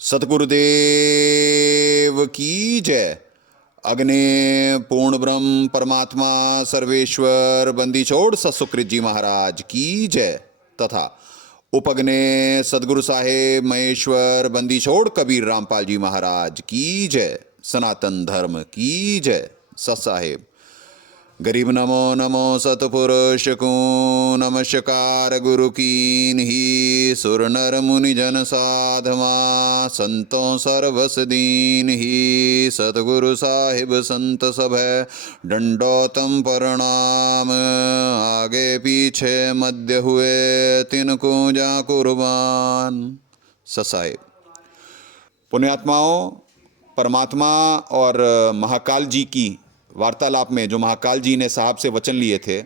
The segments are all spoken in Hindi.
सतगुरुदेव की जय। अग्ने पूर्ण ब्रह्म परमात्मा सर्वेश्वर बंदी छोड़ सतसुकृत जी महाराज की जय तथा उपग्ने सदगुरु साहेब महेश्वर बंदी छोड़ कबीर रामपाल जी महाराज की जय। सनातन धर्म की जय। सत साहेब। गरीब नमो नमो सतपुरुष को नमस्कार गुरु कीन ही सुर नर मुनि जन साधमा संतों सर्वस दीन ही सतगुरु साहिब संत सब है दंडोतम प्रणाम आगे पीछे मध्य हुए तिनको जा कुर्बान। ससाहेब। पुण्यात्माओं, परमात्मा और महाकाल जी की वार्तालाप में जो महाकाल जी ने साहब से वचन लिए थे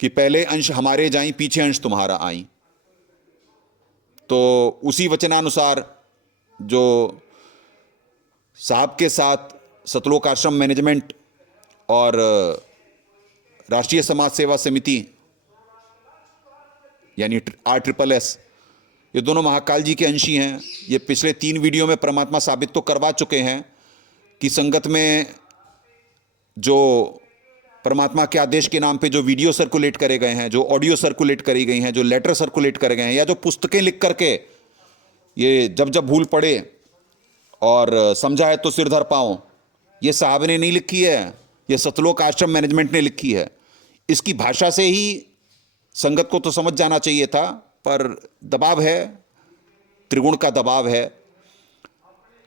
कि पहले अंश हमारे जाई पीछे अंश तुम्हारा आई, तो उसी वचनानुसार जो साहब के साथ सतलोक आश्रम मैनेजमेंट और राष्ट्रीय समाज सेवा समिति यानी RSSS, ये दोनों महाकाल जी के अंशी हैं। ये पिछले 3 वीडियो में परमात्मा साबित तो करवा चुके हैं कि संगत में जो परमात्मा के आदेश के नाम पे जो वीडियो सर्कुलेट करे गए हैं, जो ऑडियो सर्कुलेट करी गई हैं, जो लेटर सर्कुलेट करे गए हैं, या जो पुस्तकें लिख करके ये जब जब भूल पड़े और समझा है तो सिर धर पाऊं, ये साहब ने नहीं लिखी है, ये सतलोक आश्रम मैनेजमेंट ने लिखी है। इसकी भाषा से ही संगत को तो समझ जाना चाहिए था, पर दबाव है, त्रिगुण का दबाव है,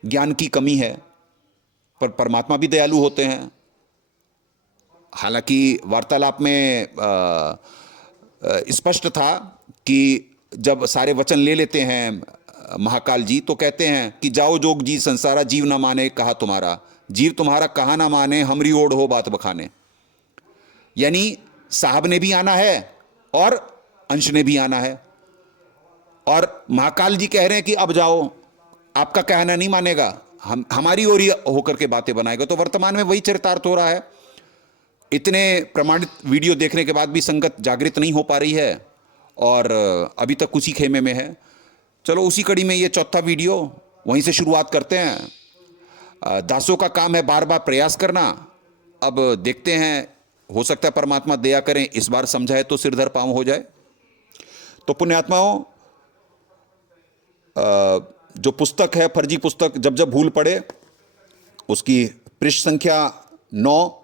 ज्ञान की कमी है। पर परमात्मा भी दयालु होते हैं। हालांकि वार्तालाप में स्पष्ट था कि जब सारे वचन ले लेते हैं महाकाल जी तो कहते हैं कि जाओ जोग जी संसारा जीव ना माने कहा तुम्हारा, जीव तुम्हारा कहा ना माने हमरी ओढ़ हो बात बखाने। यानी साहब ने भी आना है और अंश ने भी आना है, और महाकाल जी कह रहे हैं कि अब जाओ, आपका कहना नहीं मानेगा, हम हमारी ओर ही होकर के बातें बनाएगा। तो वर्तमान में वही चरितार्थ हो रहा है। इतने प्रमाणित वीडियो देखने के बाद भी संगत जागृत नहीं हो पा रही है और अभी तक उसी खेमे में है। चलो उसी कड़ी में ये चौथा वीडियो वहीं से शुरुआत करते हैं। दासों का काम है बार बार प्रयास करना। अब देखते हैं, हो सकता है परमात्मा दया करें, इस बार समझाए तो सिरधर पांव हो जाए। तो पुण्यात्माओं, जो पुस्तक है फर्जी पुस्तक जब जब भूल पड़े, उसकी पृष्ठ संख्या 9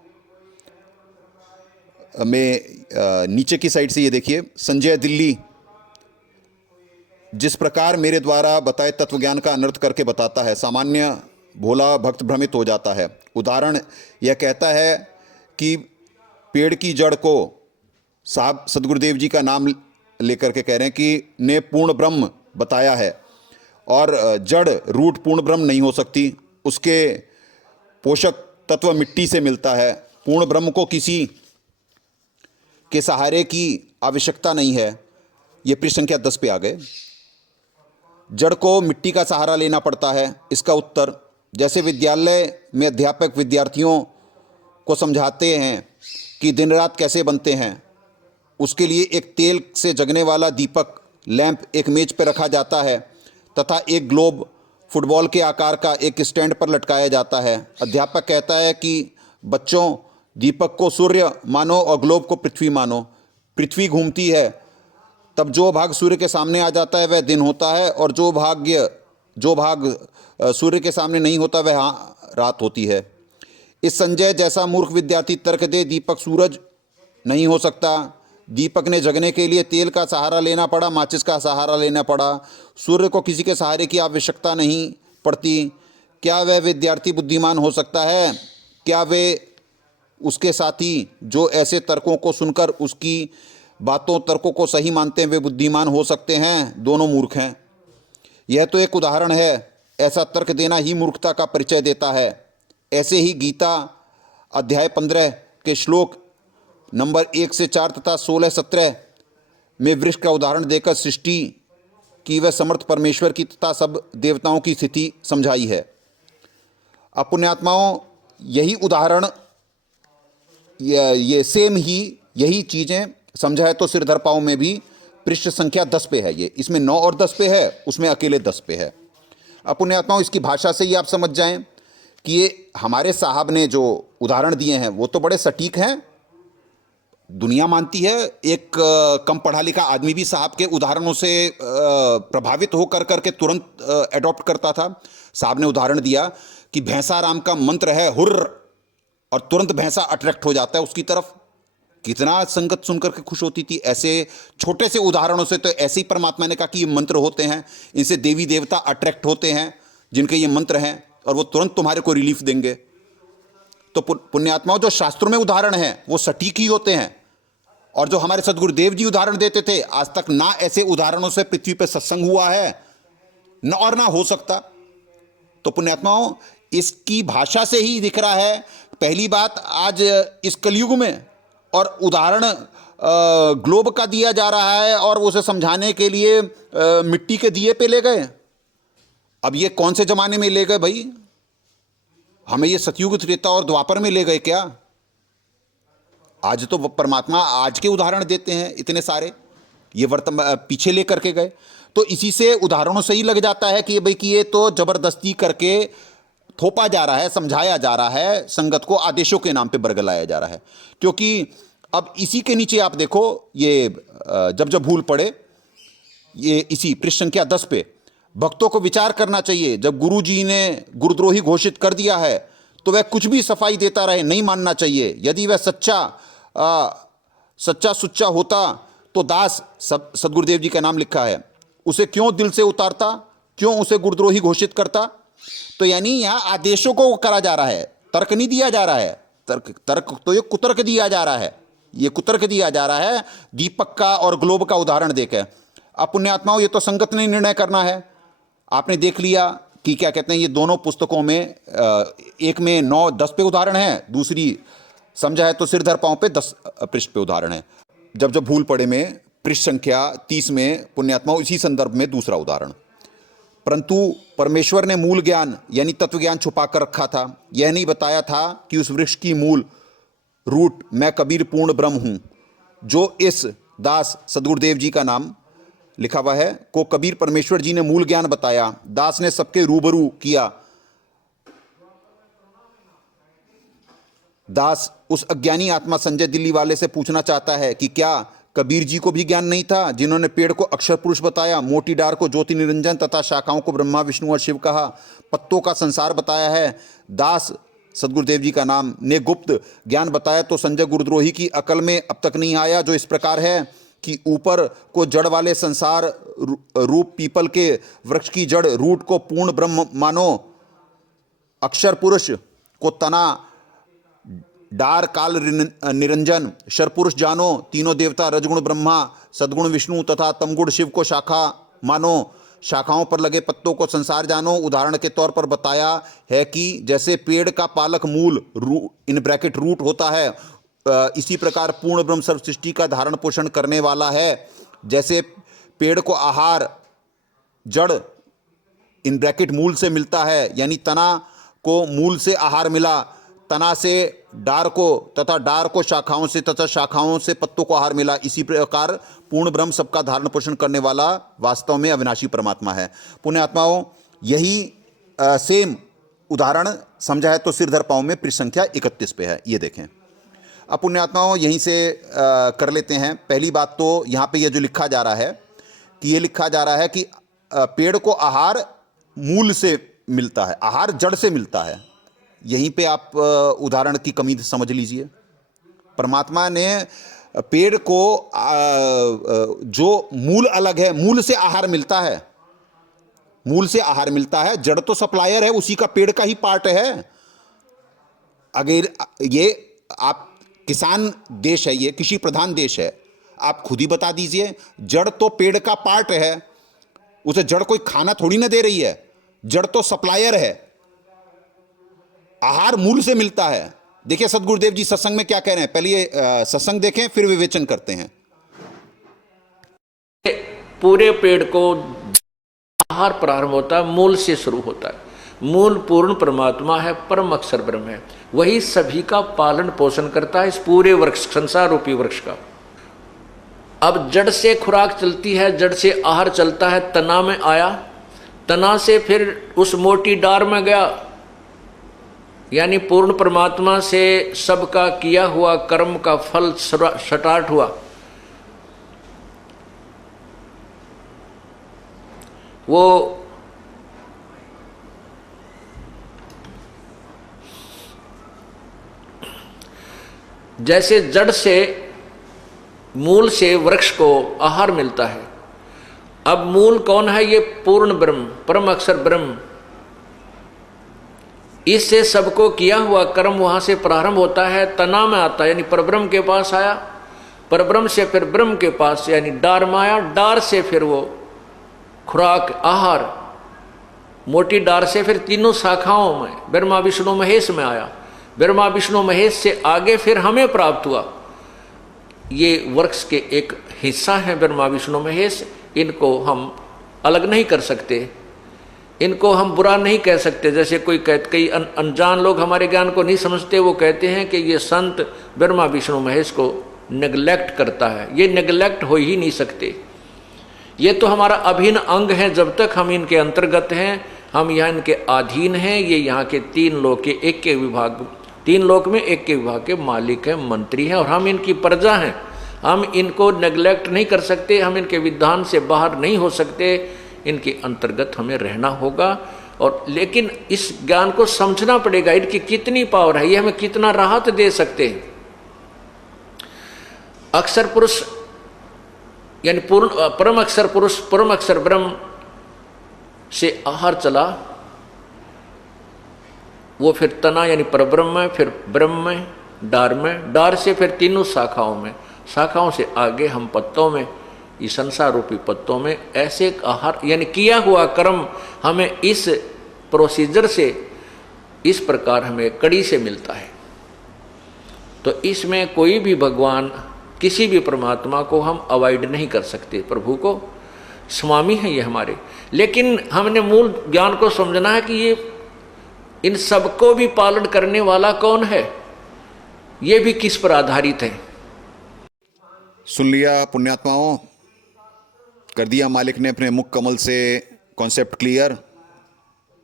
में नीचे की साइड से ये देखिए, संजय दिल्ली जिस प्रकार मेरे द्वारा बताए तत्वज्ञान का अनर्थ करके बताता है, सामान्य भोला भक्त भ्रमित हो जाता है। उदाहरण यह कहता है कि पेड़ की जड़ को साहब सदगुरुदेव जी का नाम लेकर के कह रहे हैं कि ने पूर्ण ब्रह्म बताया है, और जड़ रूट पूर्ण ब्रह्म नहीं हो सकती, उसके पोषक तत्व मिट्टी से मिलता है। पूर्ण ब्रह्म को किसी के सहारे की आवश्यकता नहीं है। ये पृष्ठ संख्या 10 पे आ गए। जड़ को मिट्टी का सहारा लेना पड़ता है। इसका उत्तर, जैसे विद्यालय में अध्यापक विद्यार्थियों को समझाते हैं कि दिन रात कैसे बनते हैं, उसके लिए एक तेल से जगने वाला दीपक लैंप एक मेज पर रखा जाता है तथा एक ग्लोब फुटबॉल के आकार का एक स्टैंड पर लटकाया जाता है। अध्यापक कहता है कि बच्चों, दीपक को सूर्य मानो और ग्लोब को पृथ्वी मानो। पृथ्वी घूमती है, तब जो भाग सूर्य के सामने आ जाता है वह दिन होता है, और जो भाग सूर्य के सामने नहीं होता वह रात होती है। इस संजय जैसा मूर्ख विद्यार्थी तर्क दे दीपक सूरज नहीं हो सकता, दीपक ने जगने के लिए तेल का सहारा लेना पड़ा, माचिस का सहारा लेना पड़ा, सूर्य को किसी के सहारे की आवश्यकता नहीं पड़ती। क्या वह विद्यार्थी बुद्धिमान हो सकता है? क्या वे उसके साथी जो ऐसे तर्कों को सुनकर उसकी बातों तर्कों को सही मानते हैं वे बुद्धिमान हो सकते हैं? दोनों मूर्ख हैं। यह तो एक उदाहरण है। ऐसा तर्क देना ही मूर्खता का परिचय देता है। ऐसे ही गीता अध्याय 15 के श्लोक नंबर 1 से 4 तथा 16-17 में वृक्ष का उदाहरण देकर सृष्टि की वह समर्थ परमेश्वर की तथा सब देवताओं की स्थिति समझाई है। अब पुण्यात्माओं, यही उदाहरण, ये सेम ही यही चीज़ें समझाए तो सिरधर पाँव में भी पृष्ठ संख्या 10 पे है। ये इसमें 9 और 10 पे है, उसमें अकेले 10 पे है। अब पुण्यात्माओं, इसकी भाषा से ही आप समझ जाएं कि ये हमारे साहब ने जो उदाहरण दिए हैं वो तो बड़े सटीक हैं। दुनिया मानती है, एक कम पढ़ा लिखा आदमी भी साहब के उदाहरणों से प्रभावित होकर करके तुरंत एडॉप्ट करता था। साहब ने उदाहरण दिया कि भैंसा राम का मंत्र है हुर्र, और तुरंत भैंसा अट्रैक्ट हो जाता है उसकी तरफ। कितना संगत सुनकर के खुश होती थी। ऐसे छोटे से उदाहरणों से तो ऐसे ही परमात्मा ने कहा कि ये मंत्र होते हैं, इनसे देवी देवता अट्रैक्ट होते हैं जिनके ये मंत्र हैं, और वो तुरंत तुम्हारे को रिलीफ देंगे। तो पुण्यात्माओं, जो शास्त्रों में उदाहरण हैं वो सटीक ही होते हैं। और जो हमारे सदगुरुदेव जी उदाहरण देते थे, आज तक ना ऐसे उदाहरणों से पृथ्वी पर सत्संग हुआ है न और ना हो सकता। तो पुण्यात्माओं, इसकी भाषा से ही दिख रहा है। पहली बात, आज इस कलयुग में और उदाहरण ग्लोब का दिया जा रहा है और उसे समझाने के लिए मिट्टी के दिए पे ले गए। अब ये कौन से जमाने में ले गए भाई? हमें ये सतयुग, त्रेता और द्वापर में ले गए क्या? आज तो परमात्मा आज के उदाहरण देते हैं इतने सारे, ये वर्तमान पीछे ले करके गए। तो इसी से उदाहरणों से ही लग जाता है कि भाई कि ये तो जबरदस्ती करके थोपा जा रहा है, समझाया जा रहा है, संगत को आदेशों के नाम पे बरगलाया जा रहा है। क्योंकि अब इसी के नीचे आप देखो, ये जब जब भूल पड़े, ये इसी पृष्ठ संख्या 10 पे भक्तों को विचार करना चाहिए। जब गुरु जी ने गुरुद्रोही घोषित कर दिया है तो वह कुछ भी सफाई देता रहे, नहीं मानना चाहिए। यदि वह सच्चा सुच्चा होता तो दास, सदगुरुदेव जी का नाम लिखा है, उसे क्यों दिल से उतारता, क्यों उसे गुरुद्रोही घोषित करता। तो यानी यहाँ आदेशों को करा जा रहा है, तर्क नहीं दिया जा रहा है। तर्क तो ये कुतर्क दिया जा रहा है, ये कुतर्क दिया जा रहा है दीपक का और ग्लोब का उदाहरण देकर। अब पुण्यात्माओं, ये तो संगत ने निर्णय करना है। आपने देख लिया कि क्या कहते हैं, ये दोनों पुस्तकों में एक में 9-10 पे उदाहरण है, दूसरी समझा है तो सिरधर पांव पे 10 पृष्ठ पे उदाहरण है। जब जब भूल पड़े में पृष्ठ संख्या 30 में पुण्यात्माओं इसी संदर्भ में दूसरा उदाहरण। परंतु परमेश्वर ने मूल ज्ञान यानी तत्व ज्ञान छुपा कर रखा था। यह नहीं बताया था कि उस वृक्ष की मूल रूट मैं कबीर पूर्ण ब्रह्म हूं, जो इस दास, सदगुरुदेव जी का नाम लिखा हुआ है, को कबीर परमेश्वर जी ने मूल ज्ञान बताया। दास ने सबके रूबरू किया। दास उस अज्ञानी आत्मा संजय दिल्ली वाले से पूछना चाहता है कि क्या कबीर जी को भी ज्ञान नहीं था, जिन्होंने पेड़ को अक्षर पुरुष बताया, मोटी डार को ज्योति निरंजन तथा शाखाओं को ब्रह्मा विष्णु और शिव कहा, पत्तों का संसार बताया है। दास, सदगुरुदेव जी का नाम, ने गुप्त ज्ञान बताया तो संजय गुरुद्रोही की अकल में अब तक नहीं आया, जो इस प्रकार है कि ऊपर को जड़ वाले संसार रूप पीपल के वृक्ष की जड़ रूट को पूर्ण ब्रह्म मानो, अक्षर पुरुष को तना, डार काल निरंजन, शर पुरुष जानो, तीनों देवता रजगुण ब्रह्मा, सदगुण विष्णु तथा तमगुण शिव को शाखा मानो, शाखाओं पर लगे पत्तों को संसार जानो। उदाहरण के तौर पर बताया है कि जैसे पेड़ का पालक मूल इन ब्रैकेट रूट होता है, इसी प्रकार पूर्ण ब्रह्म सर्व सृष्टि का धारण पोषण करने वाला है। जैसे पेड़ को आहार जड़ इन ब्रैकेट मूल से मिलता है, यानी तना को मूल से आहार मिला, तना से डार को तथा डार को शाखाओं से तथा शाखाओं से पत्तों को आहार मिला, इसी प्रकार पूर्ण ब्रह्म सबका धारण पोषण करने वाला वास्तव में अविनाशी परमात्मा है। पुण्यात्माओं, यही सेम उदाहरण समझा है तो सिरधर पांव में पृष्ठ संख्या 31 पे है, ये देखें। अब पुण्यात्माओं, यहीं से कर लेते हैं। पहली बात तो यहाँ पे ये जो लिखा जा रहा है कि ये लिखा जा रहा है कि पेड़ को आहार मूल से मिलता है, आहार जड़ से मिलता है। यहीं पे आप उदाहरण की कमी समझ लीजिए। परमात्मा ने पेड़ को जो मूल अलग है, मूल से आहार मिलता है, मूल से आहार मिलता है, जड़ तो सप्लायर है, उसी का पेड़ का ही पार्ट है। अगर ये आप किसान देश है, ये कृषि प्रधान देश है, आप खुद ही बता दीजिए, जड़ तो पेड़ का पार्ट है, उसे जड़ कोई खाना थोड़ी ना दे रही है, जड़ तो सप्लायर है, आहार मूल से मिलता है। देखिए सदगुरुदेव जी सत्संग में क्या कह रहे हैं, पहले ये सत्संग देखें फिर विवेचन करते हैं। पूरे पेड़ को आहार प्रारंभ होता है, मूल से शुरू होता है। मूल पूर्ण परमात्मा है, परम अक्षर ब्रह्म है, वही सभी का पालन पोषण करता है, इस पूरे वृक्ष, संसार रूपी वृक्ष का। अब जड़ से खुराक चलती है, जड़ से आहार चलता है, तना में आया, तना से फिर उस मोटी डार में गया, यानी पूर्ण परमात्मा से सबका किया हुआ कर्म का फल स्टार्ट हुआ। वो जैसे जड़ से मूल से वृक्ष को आहार मिलता है, अब मूल कौन है? ये पूर्ण ब्रह्म, परम अक्षर ब्रह्म। इससे सबको किया हुआ कर्म वहां से प्रारंभ होता है, तना में आता है, यानी परब्रह्म के पास आया, परब्रह्म से फिर ब्रह्म के पास यानी डार में आया, डार से फिर वो खुराक आहार, मोटी डार से फिर तीनों शाखाओं में ब्रह्मा विष्णु महेश में आया, ब्रह्मा विष्णु महेश से आगे फिर हमें प्राप्त हुआ। ये वृक्ष के एक हिस्सा है ब्रह्मा विष्णु महेश, इनको हम अलग नहीं कर सकते, इनको हम बुरा नहीं कह सकते। जैसे कोई कई अनजान लोग हमारे ज्ञान को नहीं समझते, वो कहते हैं कि ये संत ब्रह्मा विष्णु महेश को नेग्लेक्ट करता है। ये नेग्लेक्ट हो ही नहीं सकते, ये तो हमारा अभिन्न अंग है। जब तक हम इनके अंतर्गत हैं, हम यहाँ इनके अधीन हैं। ये यहाँ के तीन लोक के एक के विभाग, तीन लोक में एक के विभाग के मालिक हैं, मंत्री हैं, और हम इनकी प्रजा हैं। हम इनको नेग्लेक्ट नहीं कर सकते, हम इनके विधान से बाहर नहीं हो सकते, इनके अंतर्गत हमें रहना होगा। और लेकिन इस ज्ञान को समझना पड़ेगा, इनकी कितनी पावर है, ये हमें कितना राहत दे सकते हैं। अक्षर पुरुष यानी पूर्ण परम अक्षर पुरुष, परम अक्षर ब्रह्म से आहार चला, वो फिर तना यानी परब्रह्म में, फिर ब्रह्म में, डार में, डार से फिर तीनों शाखाओं में, शाखाओं से आगे हम पत्तों में, इस संसार रूपी पत्तों में। ऐसे एक आहार यानी किया हुआ कर्म हमें इस प्रोसीजर से, इस प्रकार हमें कड़ी से मिलता है। तो इसमें कोई भी भगवान, किसी भी परमात्मा को हम अवॉइड नहीं कर सकते। प्रभु को स्वामी है ये हमारे, लेकिन हमने मूल ज्ञान को समझना है कि ये इन सबको भी पालन करने वाला कौन है, ये भी किस पर आधारित है। सुन लिया पुण्यात्माओं, कर दिया मालिक ने अपने मुख कमल से कॉन्सेप्ट क्लियर।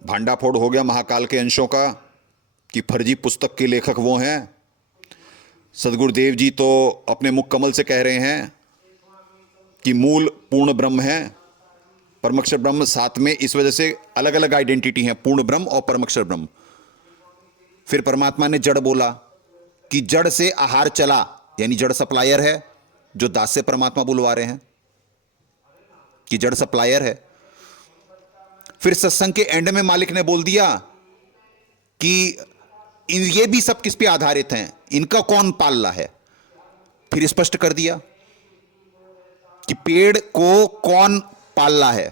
भांडाफोड़ हो गया महाकाल के अंशों का कि फर्जी पुस्तक के लेखक वो हैं। सदगुरुदेव जी तो अपने मुख कमल से कह रहे हैं कि मूल पूर्ण ब्रह्म है, परमक्षर ब्रह्म साथ में, इस वजह से अलग अलग आइडेंटिटी है, पूर्ण ब्रह्म और परमक्षर ब्रह्म। फिर परमात्मा ने जड़ बोला कि जड़ से आहार चला, यानी जड़ सप्लायर है, जो दास से परमात्मा बुलवा रहे हैं कि जड़ सप्लायर है। फिर सत्संग के एंड में मालिक ने बोल दिया कि ये भी सब किस पे आधारित हैं, इनका कौन पाल रहा है। फिर स्पष्ट कर दिया कि पेड़ को कौन पाल रहा है,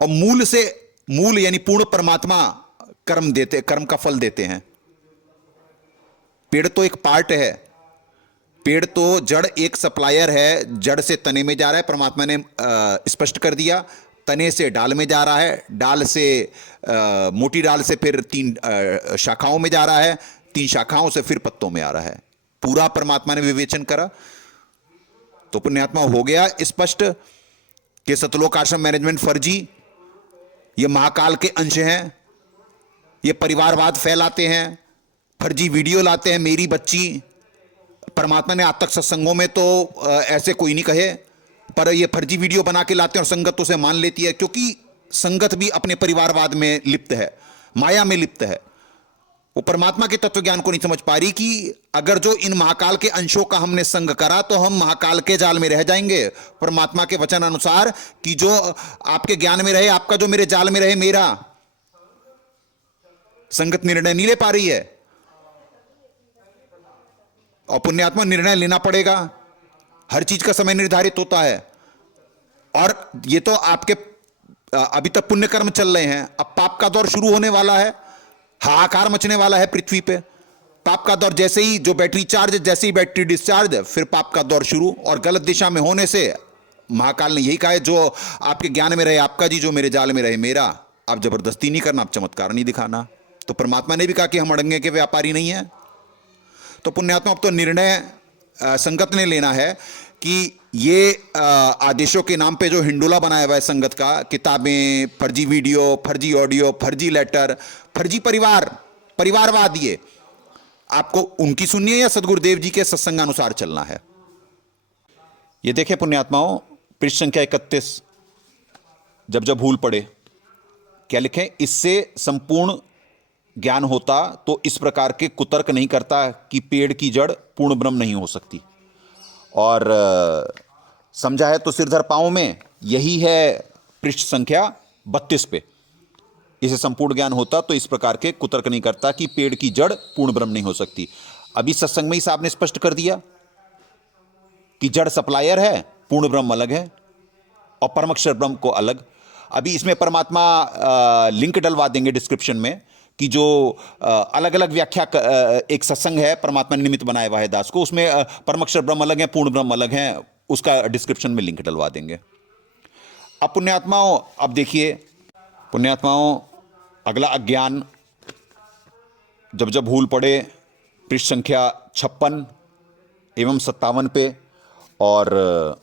और मूल से, मूल यानी पूर्ण परमात्मा कर्म देते, कर्म का फल देते हैं। पेड़ तो एक पार्ट है, पेड़ तो जड़ एक सप्लायर है, जड़ से तने में जा रहा है। परमात्मा ने स्पष्ट कर दिया, तने से डाल में जा रहा है, डाल से मोटी डाल से फिर तीन शाखाओं में जा रहा है, तीन शाखाओं से फिर पत्तों में आ रहा है। पूरा परमात्मा ने विवेचन करा। तो पुण्यात्मा हो गया स्पष्ट कि सतलोक आश्रम मैनेजमेंट फर्जी, ये महाकाल के अंश हैं, ये परिवारवाद फैलाते हैं, फर्जी वीडियो लाते हैं। मेरी बच्ची, परमात्मा ने आज तक सत्संगों में तो ऐसे कोई नहीं कहे, पर ये फर्जी वीडियो बना के लाते हैं और संगत उसे मान लेती है, क्योंकि संगत भी अपने परिवारवाद में लिप्त है, माया में लिप्त है। वो परमात्मा के तत्व ज्ञान को नहीं समझ पा रही कि अगर जो इन महाकाल के अंशों का हमने संग करा तो हम महाकाल के जाल में रह जाएंगे। परमात्मा के वचन अनुसार कि जो आपके ज्ञान में रहे आपका, जो मेरे जाल में रहे मेरा। संगत निर्णय नहीं ले पा रही है, और पुण्यात्मा निर्णय लेना पड़ेगा। हर चीज का समय निर्धारित होता है, और ये तो आपके अभी तक पुण्य कर्म चल रहे हैं, अब पाप का दौर शुरू होने वाला है, हाहाकार मचने वाला है पृथ्वी पे। पाप का दौर जैसे ही, जो बैटरी चार्ज, जैसे ही बैटरी डिस्चार्ज, फिर पाप का दौर शुरू। और गलत दिशा में होने से महाकाल ने यही कहा है, जो आपके ज्ञान में रहे आपका जी, जो मेरे जाल में रहे मेरा। आप जबरदस्ती नहीं करना, आप चमत्कार नहीं दिखाना। तो परमात्मा ने भी कहा कि हम अड़ंगे के व्यापारी नहीं है। तो पुण्यात्मा अब तो निर्णय संगत ने लेना है कि ये आदेशों के नाम पे जो हिंडोला बनाया हुआ है संगत का, किताबें, फर्जी वीडियो, फर्जी ऑडियो, फर्जी लेटर, फर्जी परिवारवाद, ये आपको उनकी सुननी है या सदगुरुदेव जी के सत्संगानुसार चलना है? ये देखिए पुण्यात्माओं, पृष्ठ संख्या 31, जब भूल पड़े, क्या लिखें? इससे संपूर्ण ज्ञान होता तो इस प्रकार के कुतर्क नहीं करता कि पेड़ की जड़ पूर्ण ब्रह्म नहीं हो सकती। और समझा है तो सिरधर पाँव में, यही है पृष्ठ संख्या 32 पे। इसे संपूर्ण ज्ञान होता तो इस प्रकार के कुतर्क नहीं करता कि पेड़ की जड़ पूर्ण ब्रह्म नहीं हो सकती। अभी सत्संग में ही साहब ने स्पष्ट कर दिया कि जड़ सप्लायर है, पूर्ण ब्रह्म अलग है और परमक्षर ब्रह्म को अलग। अभी इसमें परमात्मा लिंक डलवा देंगे डिस्क्रिप्शन में कि जो अलग अलग व्याख्या एक सत्संग है परमात्मा ने निमित्त बनाया हुआ है दास को, उसमें परमक्षर ब्रह्म अलग है, पूर्ण ब्रह्म अलग है, उसका डिस्क्रिप्शन में लिंक डलवा देंगे। अब पुण्यात्माओं, अब देखिए पुण्यात्माओं, अगला अज्ञान जब भूल पड़े, पृष्ठ संख्या 56 एवं 57 पे, और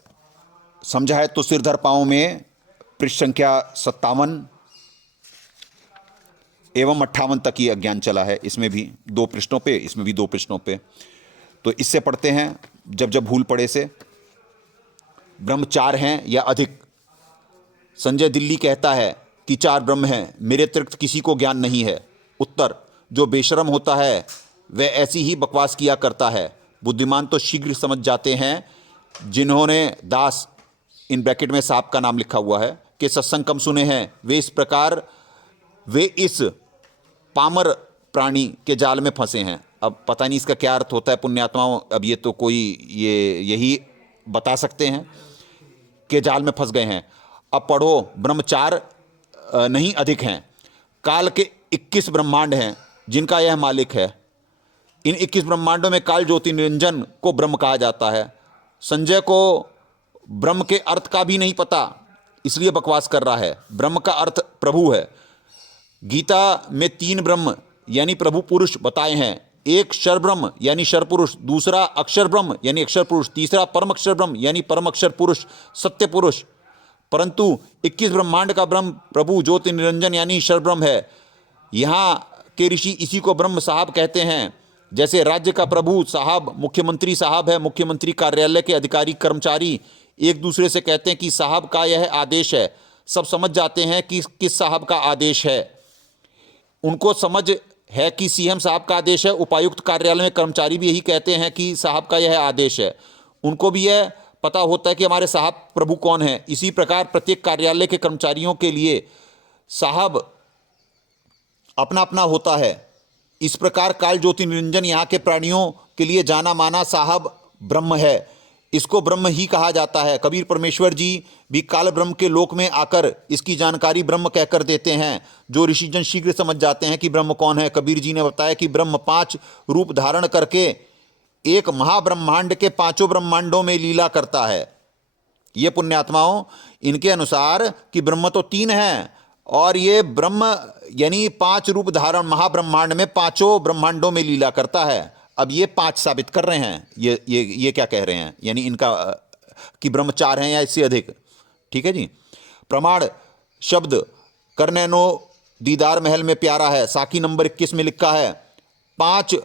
समझा है तो सिरधर पाँव में पृष्ठ संख्या 57 एवं 58 तक ये अज्ञान चला है। इसमें भी 2 पृष्ठों पे, इसमें भी 2 पृष्ठों पे। तो इससे पढ़ते हैं, जब भूल पड़े से, ब्रह्म 4 हैं या अधिक। संजय दिल्ली कहता है कि 4 ब्रह्म हैं, मेरे अतिरिक्त किसी को ज्ञान नहीं है। उत्तर, जो बेशरम होता है वह ऐसी ही बकवास किया करता है। बुद्धिमान तो शीघ्र समझ जाते हैं। जिन्होंने दास, इन ब्रैकेट में साहब का नाम लिखा हुआ है, कि सत्संग कम सुने हैं, वे इस पामर प्राणी के जाल में फंसे हैं। अब पता नहीं इसका क्या अर्थ होता है पुण्यात्माओं, अब ये तो कोई यही बता सकते हैं कि जाल में फंस गए हैं। अब पढ़ो, ब्रह्म 4 नहीं अधिक हैं। काल के 21 ब्रह्मांड हैं जिनका यह मालिक है। इन 21 ब्रह्मांडों में काल ज्योति निरंजन को ब्रह्म कहा जाता है। संजय को ब्रह्म के अर्थ का भी नहीं पता, इसलिए बकवास कर रहा है। ब्रह्म का अर्थ प्रभु है। गीता में 3 ब्रह्म यानी प्रभु पुरुष बताए हैं। एक क्षर ब्रह्म यानी क्षर पुरुष, दूसरा अक्षर ब्रह्म यानी अक्षर पुरुष, तीसरा परम अक्षर ब्रह्म यानी परम अक्षर पुरुष, सत्य पुरुष। परंतु 21 ब्रह्मांड का ब्रह्म प्रभु ज्योति निरंजन यानी क्षर ब्रह्म है। यहाँ के ऋषि इसी को ब्रह्म साहब कहते हैं। जैसे राज्य का प्रभु साहब मुख्यमंत्री साहब है, मुख्यमंत्री कार्यालय के अधिकारी कर्मचारी एक दूसरे से कहते हैं कि साहब का यह आदेश है। सब समझ जाते हैं कि किस साहब का आदेश है। उनको समझ है कि सीएम साहब का आदेश है। उपायुक्त कार्यालय में कर्मचारी भी यही कहते हैं कि साहब का यह आदेश है। उनको भी यह पता होता है कि हमारे साहब प्रभु कौन है। इसी प्रकार प्रत्येक कार्यालय के कर्मचारियों के लिए साहब अपना अपना होता है। इस प्रकार काल ज्योति निरंजन यहाँ के प्राणियों के लिए जाना माना साहब ब्रह्म है। इसको ब्रह्म ही कहा जाता है। कबीर परमेश्वर जी भी काल ब्रह्म के लोक में आकर इसकी जानकारी ब्रह्म कहकर देते हैं। जो ऋषिजन शीघ्र समझ जाते हैं कि ब्रह्म कौन है। कबीर जी ने बताया कि ब्रह्म 5 रूप धारण करके एक महाब्रह्मांड के 5 ब्रह्मांडों में लीला करता है। ये पुण्यात्माओं, इनके अनुसार कि ब्रह्म तो 3 हैं और ये ब्रह्म यानी 5 रूप धारण महाब्रह्मांड में 5 ब्रह्मांडों में लीला करता है। अब ये 5 साबित कर रहे हैं। ये क्या कह रहे हैं, यानी इनका कि ब्रह्म 4 हैं या इससे अधिक। ठीक है जी। प्रमाण शब्द करनैनो दीदार महल में प्यारा है। साकी नंबर 21 में लिखा है, 5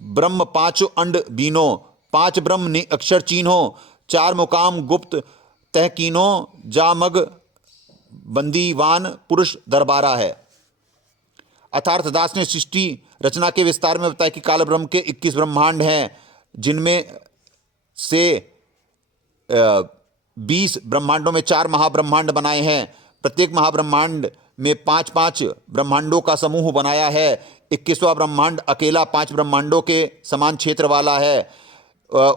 ब्रह्म 5 अंड बीनो, 5 ब्रह्म ने अक्षर चीन्हो, 4 मुकाम गुप्त तहकीनो, जामग बंदीवान पुरुष दरबारा है। अर्थात दास ने सृष्टि रचना के विस्तार में बताया कि काल ब्रह्म के 21 ब्रह्मांड हैं, जिनमें से 20 ब्रह्मांडों में 4 महाब्रह्मांड बनाए हैं। प्रत्येक महाब्रह्मांड में 5-5 ब्रह्मांडों का समूह बनाया है। 21वां ब्रह्मांड अकेला 5 ब्रह्मांडों के समान क्षेत्र वाला है।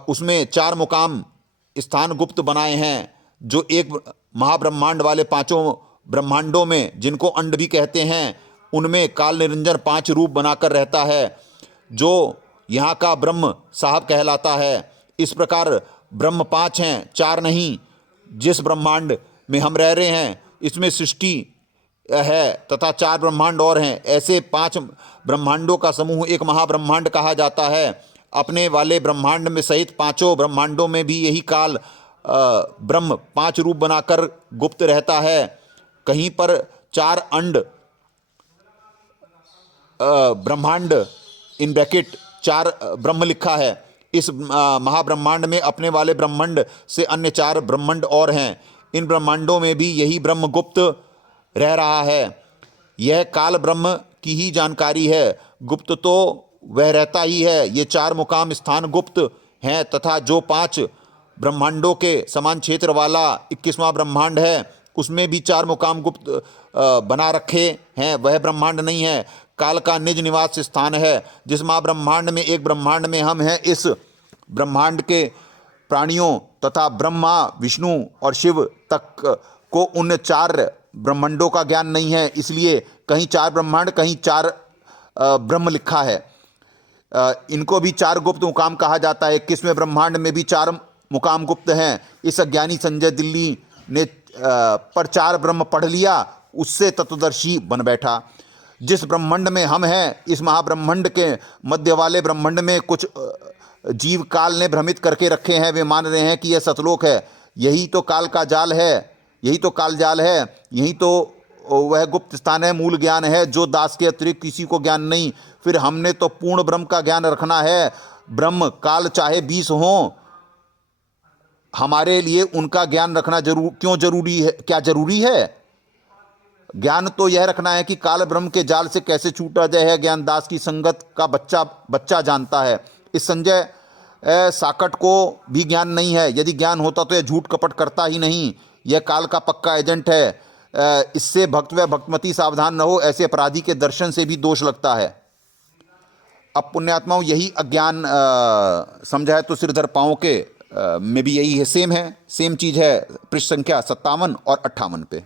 उसमें 4 मुकाम स्थान गुप्त बनाए हैं, जो एक महाब्रह्मांड वाले 5 ब्रह्मांडों में, जिनको अंड भी कहते हैं, उनमें काल निरंजन 5 रूप बनाकर रहता है, जो यहाँ का ब्रह्म साहब कहलाता है। इस प्रकार ब्रह्म 5 हैं, 4 नहीं। जिस ब्रह्मांड में हम रह रहे हैं इसमें सृष्टि है तथा 4 ब्रह्मांड और हैं। ऐसे 5 ब्रह्मांडों का समूह एक महाब्रह्मांड कहा जाता है। अपने वाले ब्रह्मांड में सहित 5 ब्रह्मांडों में भी यही काल ब्रह्म 5 रूप बनाकर गुप्त रहता है। कहीं पर 4 अंड ब्रह्मांड इन ब्रैकेट 4 ब्रह्म लिखा है। इस महाब्रह्मांड में अपने वाले ब्रह्मांड से अन्य 4 ब्रह्मांड और हैं। इन ब्रह्मांडों में भी यही ब्रह्म गुप्त रह रहा है। यह काल ब्रह्म की ही जानकारी है। गुप्त तो वह रहता ही है। ये 4 मुकाम स्थान गुप्त हैं तथा जो 5 ब्रह्मांडों के समान क्षेत्र वाला 21वां ब्रह्मांड है उसमें भी 4 मुकाम गुप्त बना रखे हैं। वह ब्रह्मांड नहीं है, काल का निज निवास स्थान है। जिस महाब्रह्मांड में एक ब्रह्मांड में हम हैं, इस ब्रह्मांड के प्राणियों तथा ब्रह्मा विष्णु और शिव तक को उन 4 ब्रह्मांडों का ज्ञान नहीं है। इसलिए कहीं 4 ब्रह्मांड कहीं 4 ब्रह्म लिखा है। इनको भी 4 गुप्त मुकाम कहा जाता है। 21वें ब्रह्मांड में भी 4 मुकाम गुप्त हैं। इस अज्ञानी संजय दिल्ली ने पर 4 ब्रह्म पढ़ लिया, उससे तत्वदर्शी बन बैठा। जिस ब्रह्मांड में हम हैं, इस महाब्रह्मांड के मध्य वाले ब्रह्मांड में कुछ जीव काल ने भ्रमित करके रखे हैं। वे मान रहे हैं कि यह सतलोक है। यही तो काल का जाल है, यही तो काल जाल है, यही तो वह गुप्त स्थान है, मूल ज्ञान है जो दास के अतिरिक्त किसी को ज्ञान नहीं। फिर हमने तो पूर्ण ब्रह्म का ज्ञान रखना है। ब्रह्म काल चाहे 20 हों, हमारे लिए उनका ज्ञान रखना क्यों जरूरी है? क्या जरूरी है? ज्ञान तो यह रखना है कि काल ब्रह्म के जाल से कैसे छूटा जाए। ज्ञान दास की संगत का बच्चा जानता है। इस संजय साकट को भी ज्ञान नहीं है। यदि ज्ञान होता तो यह झूठ कपट करता ही नहीं। यह काल का पक्का एजेंट है। इससे भक्त व भक्तमती सावधान न हो, ऐसे अपराधी के दर्शन से भी दोष लगता है। अब पुण्यात्माओं, यही अज्ञान समझा है तो सिरधर पांव के में भी यही है, सेम चीज़ है। पृष्ठ संख्या 57 और 58 पे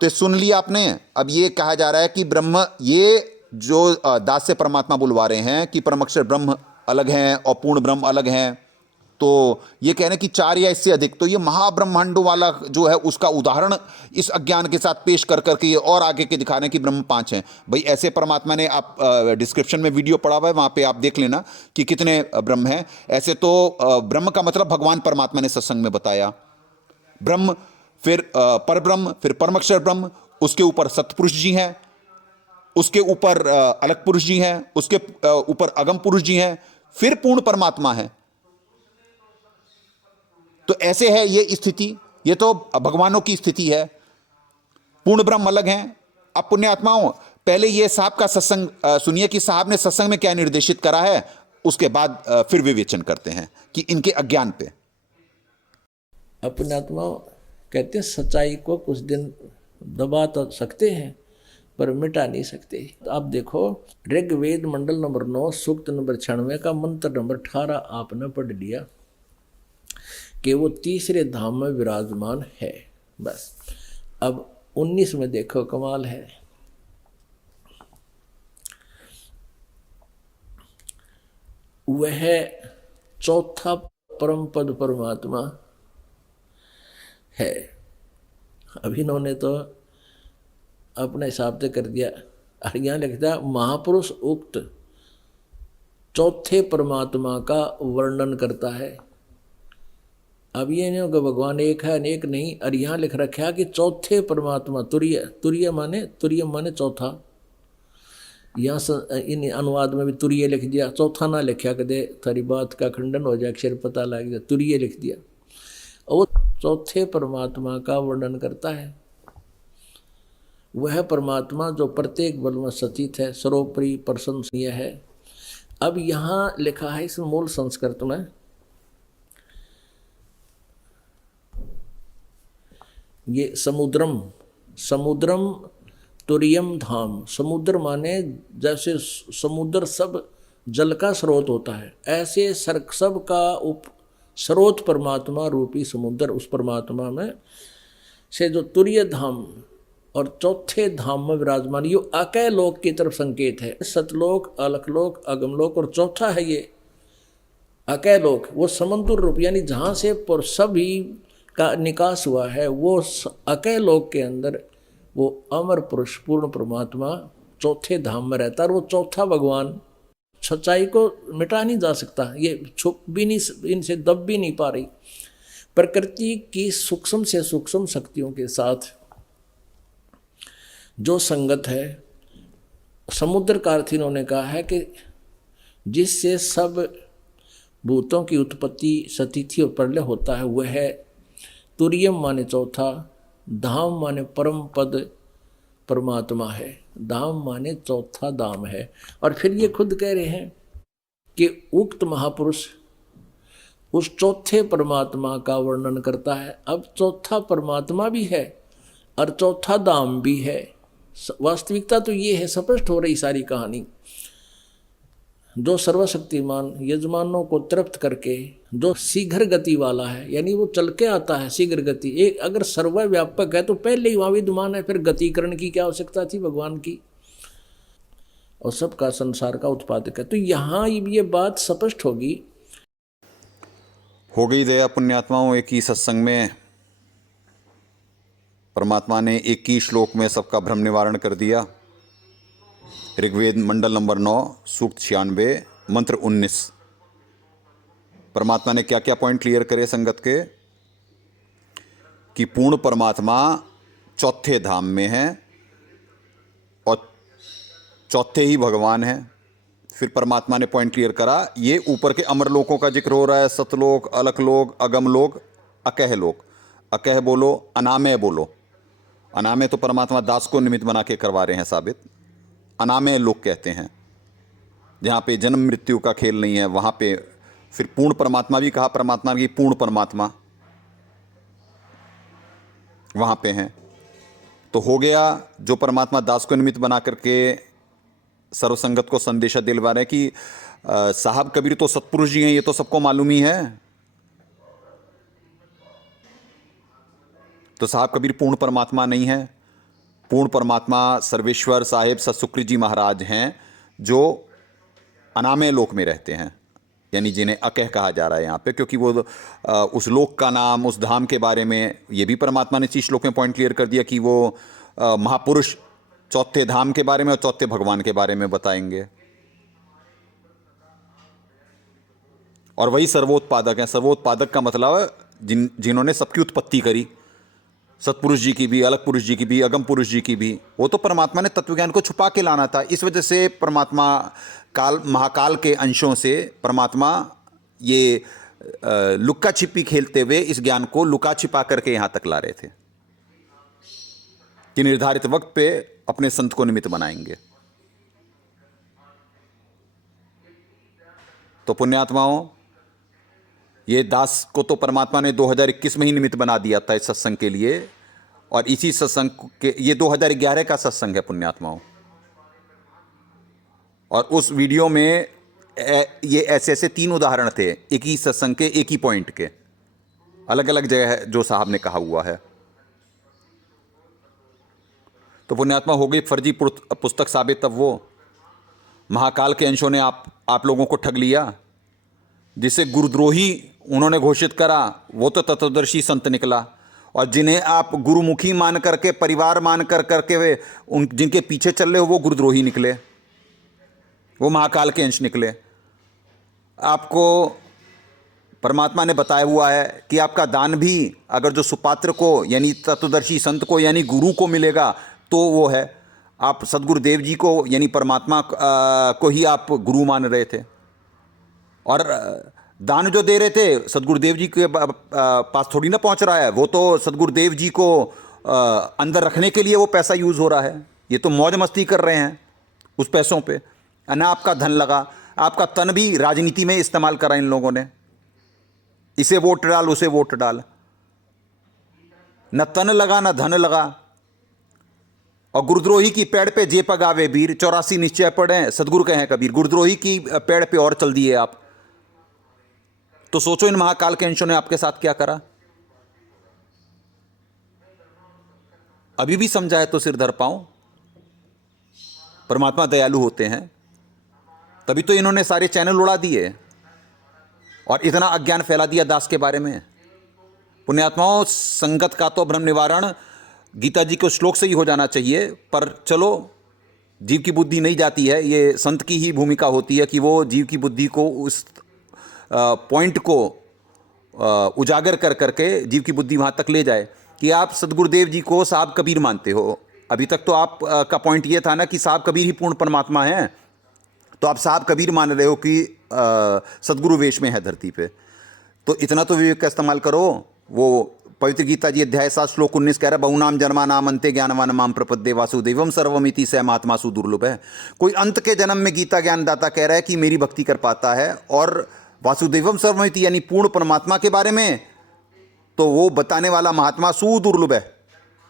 तो सुन लिया आपने। अब ये कहा जा रहा है कि ब्रह्म, ये जो दास से परमात्मा बुलवा रहे हैं कि परमक्षर ब्रह्म अलग हैं और पूर्ण ब्रह्म अलग हैं, तो ये कह रहे हैं कि 4 या इससे अधिक। तो ये महाब्रह्मांडों वाला जो है उसका उदाहरण इस अज्ञान के साथ पेश कर करके ये और आगे के दिखा रहे हैं कि ब्रह्म 5 हैं। भाई ऐसे परमात्मा ने, आप डिस्क्रिप्शन में वीडियो पड़ा हुआ है, वहाँ पे आप देख लेना कि कितने ब्रह्म हैं। ऐसे तो ब्रह्म का मतलब भगवान परमात्मा ने सत्संग में बताया। ब्रह्म, फिर परब्रह्म, फिर परमक्षर ब्रह्म, उसके ऊपर सतपुरुष जी हैं, उसके ऊपर अलग पुरुष जी हैं, उसके ऊपर अगम पुरुष जी हैं, फिर पूर्ण परमात्मा है। तो ऐसे है ये स्थिति। ये तो भगवानों की स्थिति है। पूर्ण ब्रह्म अलग हैं। अब पुण्यात्माओं, पहले ये साहब का सत्संग सुनिए कि साहब ने सत्संग में क्या निर्देशित करा है, उसके बाद फिर विवेचन करते हैं कि इनके अज्ञान पे। अब पुण्यात्माओं कहते हैं सच्चाई को कुछ दिन दबा तो सकते हैं पर मिटा नहीं सकते। तो आप देखो, ऋग्वेद मंडल नंबर 9 सूक्त नंबर 96 का मंत्र नंबर 18 आपने पढ़ लिया कि वो तीसरे धाम में विराजमान है। बस अब 19 में देखो, कमाल है। वह चौथा परम पद परमात्मा है। अब इन्होंने तो अपने हिसाब से कर दिया। और यहाँ लिखता है महापुरुष उक्त चौथे परमात्मा का वर्णन करता है। अब ये नहीं होगा भगवान एक है अनेक नहीं। और यहाँ लिख रखा है कि चौथे परमात्मा, तुरीय माने चौथा। यहाँ इन अनुवाद में भी तुरीय लिख दिया, चौथा ना लिखा कदे थारी बात का खंडन हो जाए, अक्षर पता लग जाए, तुरीय लिख दिया। और चौथे परमात्मा का वर्णन करता है। वह परमात्मा जो प्रत्येक बल में सचित है, सर्वोपरि प्रशंसनीय है। अब यहाँ लिखा है इस मूल संस्कृत में, ये समुद्रम तुरियम धाम। समुद्र माने जैसे समुद्र सब जल का स्रोत होता है, ऐसे सब का स्रोत परमात्मा रूपी समुद्र, उस परमात्मा में से जो तुरीय धाम और चौथे धाम में विराजमान, ये अकय लोक की तरफ संकेत है। सतलोक, अलखलोक, अगमलोक और चौथा है ये अकय लोक। वो समुद्र रूप यानी जहाँ से सभी का निकास हुआ है, वो अकय लोक के अंदर वो अमर पुरुष पूर्ण परमात्मा चौथे धाम में रहता है। और वो चौथा भगवान सच्चाई को मिटा नहीं जा सकता। ये छुप भी नहीं, इनसे दब भी नहीं पा रही। प्रकृति की सूक्ष्म से सूक्ष्म शक्तियों के साथ जो संगत है, समुद्र का अर्थ इन्होंने कहा है कि जिससे सब भूतों की उत्पत्ति, स्थिति और प्रलय होता है, वह है तुर्यम माने चौथा, धाम माने परम पद परमात्मा है। धाम माने चौथा धाम है। और फिर ये खुद कह रहे हैं कि उक्त महापुरुष उस चौथे परमात्मा का वर्णन करता है। अब चौथा परमात्मा भी है और चौथा धाम भी है। वास्तविकता तो ये है, स्पष्ट हो रही सारी कहानी। जो सर्वशक्तिमान यजमानों को तृप्त करके जो शीघ्र गति वाला है, यानी वो चल के आता है शीघ्र गति। एक अगर सर्वव्यापक है तो पहले ही वहाँ विद्यमान है, फिर गतिकरण की क्या आवश्यकता थी भगवान की। और सबका संसार का उत्पादक है। तो यहाँ ये बात स्पष्ट होगी। हो गई दया पुण्यात्माओं। एक ही सत्संग में परमात्मा ने एक ही श्लोक में सबका भ्रम निवारण कर दिया। ऋग्वेद मंडल नंबर 9 सूक्त 96 मंत्र 19। परमात्मा ने क्या क्या पॉइंट क्लियर करे संगत के, कि पूर्ण परमात्मा चौथे धाम में है और चौथे ही भगवान है। फिर परमात्मा ने पॉइंट क्लियर करा, ये ऊपर के अमर लोकों का जिक्र हो रहा है, सतलोक, अलकलोक, अगम लोक, अकह लोक। अकह बोलो, अनामय बोलो। अनामय तो परमात्मा दास को निमित्त बना के करवा रहे हैं साबित। अनामय लोक कहते हैं जहाँ पे जन्म मृत्यु का खेल नहीं है, वहाँ पे फिर पूर्ण परमात्मा भी कहा, परमात्मा की पूर्ण परमात्मा वहाँ पे हैं। तो हो गया, जो परमात्मा दास को निमित्त बना करके सर्वसंगत को संदेशा दिलवा रहे हैं कि साहब कबीर तो सत्पुरुष जी हैं, ये तो सबको मालूम ही है। तो साहब कबीर पूर्ण परमात्मा नहीं है। पूर्ण परमात्मा सर्वेश्वर साहिब सतसुकृत जी महाराज हैं, जो अनामय लोक में रहते हैं, यानी जिन्हें अकह कहा जा रहा है यहाँ पे, क्योंकि वो उस लोक का नाम, उस धाम के बारे में ये भी परमात्मा ने इसी श्लोक में पॉइंट क्लियर कर दिया कि वो महापुरुष चौथे धाम के बारे में और चौथे भगवान के बारे में बताएंगे। और वही सर्वोत्पादक हैं। सर्वोत्पादक का मतलब है जिन्होंने सबकी उत्पत्ति करी, सतपुरुष जी की भी, अलग पुरुष जी की भी, अगम पुरुष जी की भी। वो तो परमात्मा ने तत्वज्ञान को छुपा के लाना था। इस वजह से परमात्मा महाकाल के अंशों से परमात्मा ये लुक्का छिपी खेलते हुए इस ज्ञान को लुका छिपा करके यहाँ तक ला रहे थे कि निर्धारित वक्त पे अपने संत को निमित्त बनाएंगे। तो पुण्यात्माओं, ये दास को तो परमात्मा ने 2021 में ही निमित्त बना दिया था इस सत्संग के लिए, और इसी सत्संग के ये 2011 का सत्संग है पुण्यात्माओं। और उस वीडियो में ये ऐसे ऐसे 3 उदाहरण थे, एक ही सत्संग के, एक ही पॉइंट के, अलग अलग जगह जो साहब ने कहा हुआ है। तो पुण्यात्मा हो गई फर्जी पुस्तक साबित। तब वो महाकाल के अंशों ने आप लोगों को ठग लिया। जिसे गुरुद्रोही उन्होंने घोषित करा वो तो तत्वदर्शी संत निकला, और जिन्हें आप गुरुमुखी मान करके, परिवार मान करके वे जिनके पीछे चल रहे हो, वो गुरुद्रोही निकले, वो महाकाल के अंश निकले। आपको परमात्मा ने बताया हुआ है कि आपका दान भी अगर जो सुपात्र को, यानी तत्वदर्शी संत को, यानी गुरु को मिलेगा तो वो है। आप सदगुरुदेव जी को, यानी परमात्मा को ही आप गुरु मान रहे थे, और दान जो दे रहे थे सदगुरुदेव जी के पास थोड़ी ना पहुंच रहा है। वो तो सदगुरुदेव जी को अंदर रखने के लिए वो पैसा यूज़ हो रहा है। ये तो मौज मस्ती कर रहे हैं उस पैसों पे। ना आपका धन लगा, आपका तन भी राजनीति में इस्तेमाल करा इन लोगों ने। इसे वोट डाल, उसे वोट डाल, न तन लगा न धन लगा। और गुरुद्रोही की पेड़ पे जे पगावे वीर, 84 निश्चय पढ़े सदगुरु कहें कबीर। गुरुद्रोही की पेड़ पे और चल दिए आप। तो सोचो इन महाकाल के अंशों ने आपके साथ क्या करा। अभी भी समझाए तो सिर धर पाऊं। परमात्मा दयालु होते हैं, तभी तो इन्होंने सारे चैनल उड़ा दिए और इतना अज्ञान फैला दिया दास के बारे में। पुण्यात्माओं, संगत का तो भ्रम निवारण गीता जी के श्लोक से ही हो जाना चाहिए, पर चलो जीव की बुद्धि नहीं जाती है। ये संत की ही भूमिका होती है कि वो जीव की बुद्धि को उस पॉइंट को उजागर कर करके जीव की बुद्धि वहाँ तक ले जाए कि आप सदगुरुदेव जी को साहब कबीर मानते हो। अभी तक तो आप का पॉइंट ये था ना कि साहब कबीर ही पूर्ण परमात्मा हैं, तो आप साहब कबीर मान रहे हो कि सदगुरु वेश में है धरती पे। तो इतना तो विवेक का इस्तेमाल करो। वो पवित्र गीता जी अध्याय 7 श्लोक 19 कह रहा है, बहुनाम जन्मा नाम अंते ज्ञानवान माम प्रपद्ये वासुदेवम सर्वमिति स महात्मासु दुर्लभ है। कोई अंत के जन्म में गीता ज्ञानदाता कह रहा है कि मेरी भक्ति कर पाता है, और वासुदेवम सर्वमिति यानी पूर्ण परमात्मा के बारे में तो वो बताने वाला महात्मा सुदुर्लभ है।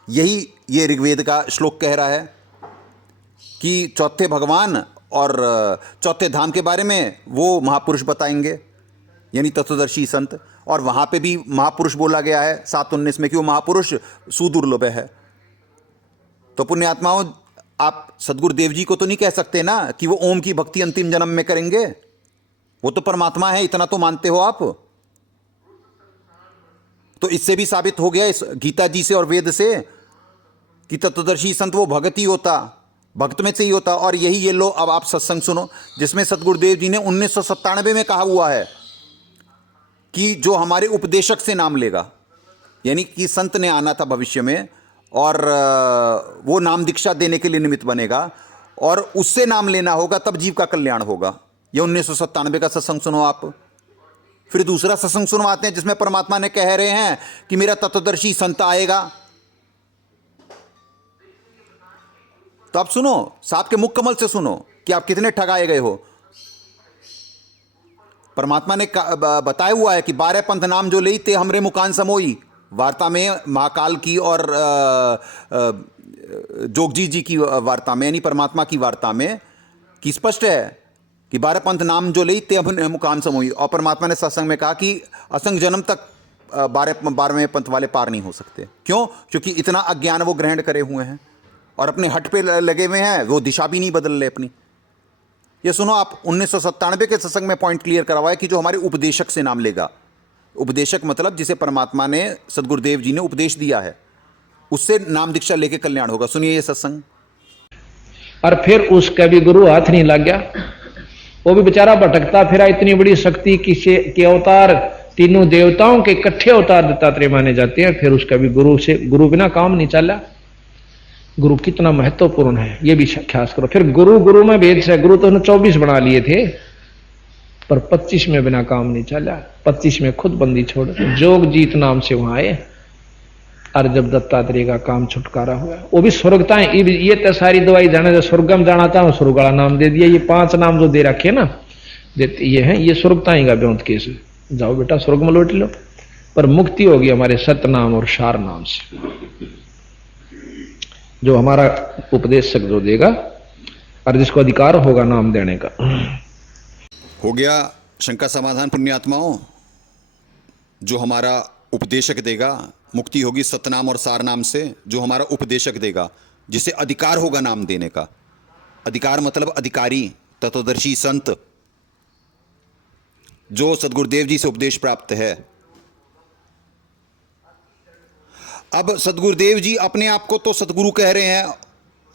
यही ये ऋग्वेद का श्लोक कह रहा है कि चौथे भगवान और चौथे धाम के बारे में वो महापुरुष बताएंगे, यानी तत्वदर्शी संत। और वहाँ पे भी महापुरुष बोला गया है 7:19 में कि वो महापुरुष सुदुर्लभ है। तो पुण्यात्माओं, आप सदगुरुदेव जी को तो नहीं कह सकते ना कि वो ओम की भक्ति अंतिम जन्म में करेंगे, वो तो परमात्मा है, इतना तो मानते हो आप। तो इससे भी साबित हो गया इस गीता जी से और वेद से कि तत्वदर्शी संत वो भगत ही होता, भक्त में से ही होता। और यही ये लो, अब आप सत्संग सुनो जिसमें सदगुरुदेव जी ने 1997 में कहा हुआ है कि जो हमारे उपदेशक से नाम लेगा, यानी कि संत ने आना था भविष्य में और वो नाम दीक्षा देने के लिए निमित्त बनेगा और उससे नाम लेना होगा, तब जीव का कल्याण होगा। ये 1997 का सत्संग सुनो आप। फिर दूसरा सत्संग सुनवाते हैं जिसमें परमात्मा ने कह रहे हैं कि मेरा तत्वदर्शी संत आएगा। तो आप सुनो, साहब के मुख कमल से सुनो कि आप कितने ठगाए गए हो। परमात्मा ने बताया हुआ है कि 12 पंथ नाम जो ली ते हमरे मुकान समोई, वार्ता में महाकाल की और जोगजी जी की वार्ता में, यानी परमात्मा की वार्ता में कि स्पष्ट है कि 12 पंथ नाम जो ली ते हमरे मुकान समोई। और परमात्मा ने सत्संग में कहा कि असंग जन्म तक 12वें पंथ वाले पार नहीं हो सकते। क्यों? क्योंकि इतना अज्ञान वो ग्रहण करे हुए हैं और अपने हट पे लगे हुए हैं, वो दिशा भी नहीं बदल रहे अपनी। ये सुनो आप, 1997 के सत्संग में पॉइंट क्लियर करा हुआ है कि जो हमारे उपदेशक से नाम लेगा, उपदेशक मतलब जिसे परमात्मा ने सदगुरुदेव जी ने उपदेश दिया है, उससे नाम दीक्षा लेके कल्याण होगा। सुनिए ये सत्संग। और फिर उसका भी गुरु हाथ नहीं लग गया, वो भी बेचारा भटकता फिरा। इतनी बड़ी शक्ति के अवतार, तीनों देवताओं के इकट्ठे अवतार दत्तात्रेय माने जाते हैं, फिर उसका भी गुरु बिना काम नहीं चला। गुरु कितना महत्वपूर्ण है ये भी ख्यास करो। फिर गुरु में भेद से, गुरु तो उन्होंने 24 बना लिए थे, पर 25 में बिना काम नहीं चला। 25 में खुद बंदी छोड़ जोग जीत नाम से वहां आए, और जब दत्तात्रेय का काम छुटकारा हुआ, वो भी स्वर्गताएं। ये तो सारी दवाई जाने जो स्वर्गम जाना था, स्वर्ग वाला नाम दे दिया। ये 5 नाम जो दे रखे ना, ये है, ये स्वर्गताएं का ब्योंत केस। जाओ बेटा स्वर्ग में लौट लो। पर मुक्ति होगी हमारे सतनाम और शार नाम से, जो हमारा उपदेशक जो देगा और जिसको अधिकार होगा नाम देने का। हो गया शंका समाधान पुण्यात्माओं। जो हमारा उपदेशक देगा, मुक्ति होगी सतनाम और सार नाम से, जो हमारा उपदेशक देगा, जिसे अधिकार होगा नाम देने का। अधिकार मतलब अधिकारी, तत्वदर्शी संत, जो सदगुरुदेव जी से उपदेश प्राप्त है। अब सदगुरुदेव जी अपने आप को तो सदगुरु कह रहे हैं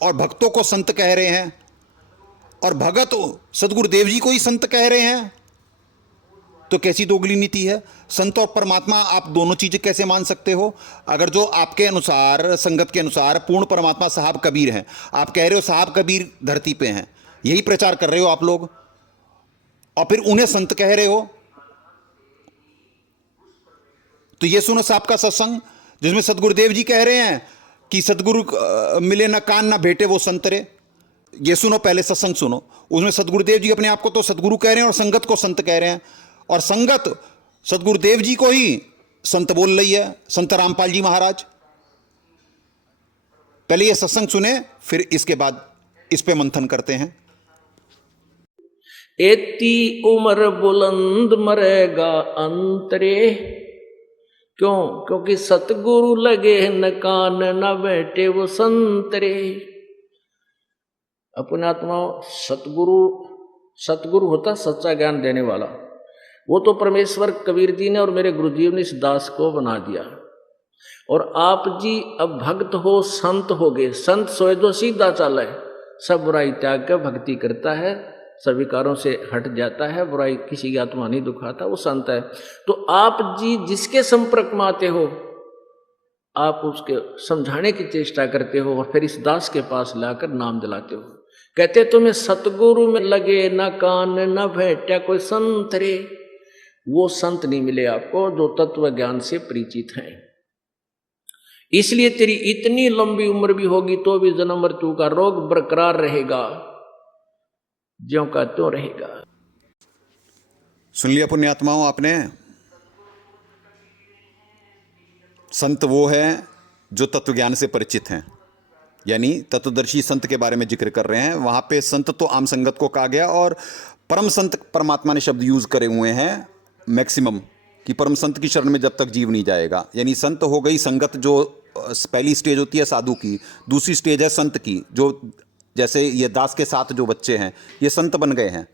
और भक्तों को संत कह रहे हैं, और भगत सदगुरुदेव जी को ही संत कह रहे हैं। तो कैसी दोगली नीति है? संत और परमात्मा आप दोनों चीजें कैसे मान सकते हो? अगर जो आपके अनुसार, संगत के अनुसार पूर्ण परमात्मा साहब कबीर हैं, आप कह रहे हो साहब कबीर धरती पे हैं, यही प्रचार कर रहे हो आप लोग, और फिर उन्हें संत कह रहे हो। तो ये सुनो साहब का सत्संग जिसमें सदगुरुदेव जी कह रहे हैं कि सदगुरु मिले ना कान ना भेटे वो संत रे। ये सुनो, पहले सत्संग सुनो। उसमें सदगुरुदेव जी अपने आप को तो सदगुरु कह रहे हैं और संगत को संत कह रहे हैं, और संगत सदगुरुदेव जी को ही संत बोल रही है, संत रामपाल जी महाराज। पहले ये सत्संग सुने, फिर इसके बाद इस पे मंथन करते हैं। एती उम्र बुलंद मरेगा अंतरे, क्यों? क्योंकि सतगुरु लगे न कान न बैठे वो संतरे। अपने आत्मा सतगुरु होता सच्चा ज्ञान देने वाला। वो तो परमेश्वर कबीर जी ने और मेरे गुरुजीव ने इस दास को बना दिया। और आप जी अब भक्त हो, संत हो गए। संत सोए तो सीधा चला है, सब बुराई त्याग कर भक्ति करता है, सविकारों से हट जाता है, बुराई किसी की आत्मा नहीं दुखाता, वो संत है। तो आप जी जिसके संपर्क में आते हो आप उसके समझाने की चेष्टा करते हो और फिर इस दास के पास लाकर नाम दिलाते हो। कहते तुम्हें सतगुरु में लगे न कान न भेटा कोई संत रे, वो संत नहीं मिले आपको जो तत्व ज्ञान से परिचित हैं। इसलिए तेरी इतनी लंबी उम्र भी होगी तो भी जन्म मृत्यु का रोग बरकरार रहेगा, ज्यों का त्यों रहेगा। सुन लिया पुण्यात्माओं आपने। संत वो है जो तत्वज्ञान से परिचित हैं, यानी तत्वदर्शी संत के बारे में जिक्र कर रहे हैं। वहां पे संत तो आम संगत को कहा गया और परम संत परमात्मा ने शब्द यूज करे हुए हैं मैक्सिमम, कि परम संत की शरण में जब तक जीव नहीं जाएगा। यानी संत हो गई संगत, जो पहली स्टेज होती है साधु की, दूसरी स्टेज है संत की, जो जैसे ये दास के साथ जो बच्चे हैं ये संत बन गए हैं।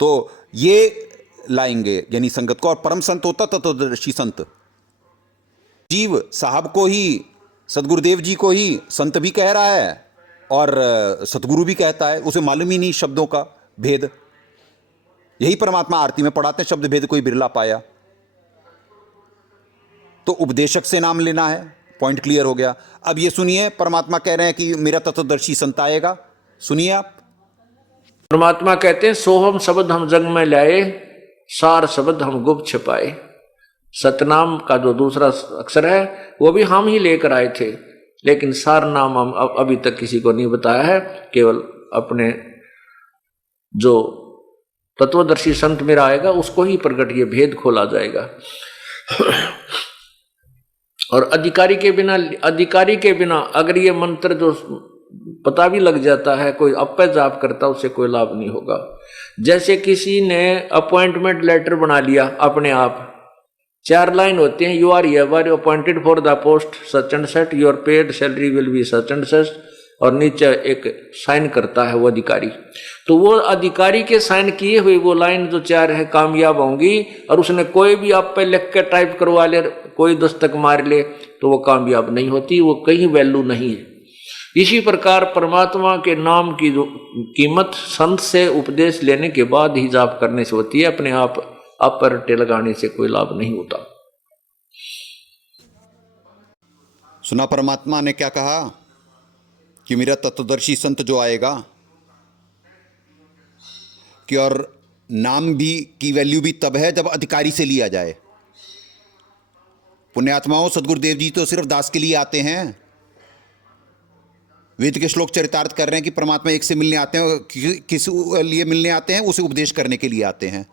तो ये लाएंगे यानी संगत को, और परम संत होता तत्वदर्शी संत। जीव साहब को ही, सदगुरुदेव जी को ही संत भी कह रहा है और सतगुरु भी कहता है, उसे मालूम ही नहीं शब्दों का भेद। यही परमात्मा आरती में पढ़ाते हैं, शब्द भेद कोई बिरला पाया। तो उपदेशक से नाम लेना है, पॉइंट क्लियर हो गया। अब ये सुनिए, परमात्मा कह रहे हैं कि मेरा तत्वदर्शी संत आएगा। सुनिए आप। परमात्मा कहते हैं सोहम शब्द हम जग में लाए, सार शब्द हम गुप्त छिपाए। सतनाम का जो दूसरा अक्षर है वो भी हम ही लेकर आए थे, लेकिन सार नाम हम अभी तक किसी को नहीं बताया है। केवल अपने जो तत्वदर्शी संत मेरा आएगा उसको ही प्रकट ये भेद खोला जाएगा। और अधिकारी के बिना अगर ये मंत्र जो पता भी लग जाता है, कोई अपे जाप करता उससे कोई लाभ नहीं होगा। जैसे किसी ने अपॉइंटमेंट लेटर बना लिया अपने आप, 4 लाइन होते हैं, you are hereby appointed for the post such and such, your paid salary will be such and such, और नीचे एक साइन करता है वो अधिकारी। तो वो अधिकारी के साइन किए हुए वो लाइन जो 4 है कामयाब होंगी, और उसने कोई भी आप पे लिख के टाइप करवा ले, कोई दस्तक मार ले, तो वो कामयाब नहीं होती, वो कहीं वैल्यू नहीं है। इसी प्रकार परमात्मा के नाम की जो कीमत संत से उपदेश लेने के बाद ही जाप करने से होती है, अपने आप अपरटे लगाने से कोई लाभ नहीं होता। सुना परमात्मा ने क्या कहा कि मेरा तत्वदर्शी संत जो आएगा, कि और नाम भी की वैल्यू भी तब है जब अधिकारी से लिया जाए। पुण्यात्माओं, सदगुरुदेव जी तो सिर्फ दास के लिए आते हैं। वेद के श्लोक चरितार्थ कर रहे हैं कि परमात्मा एक से मिलने आते हैं, किस लिए मिलने आते हैं, उसे उपदेश करने के लिए आते हैं।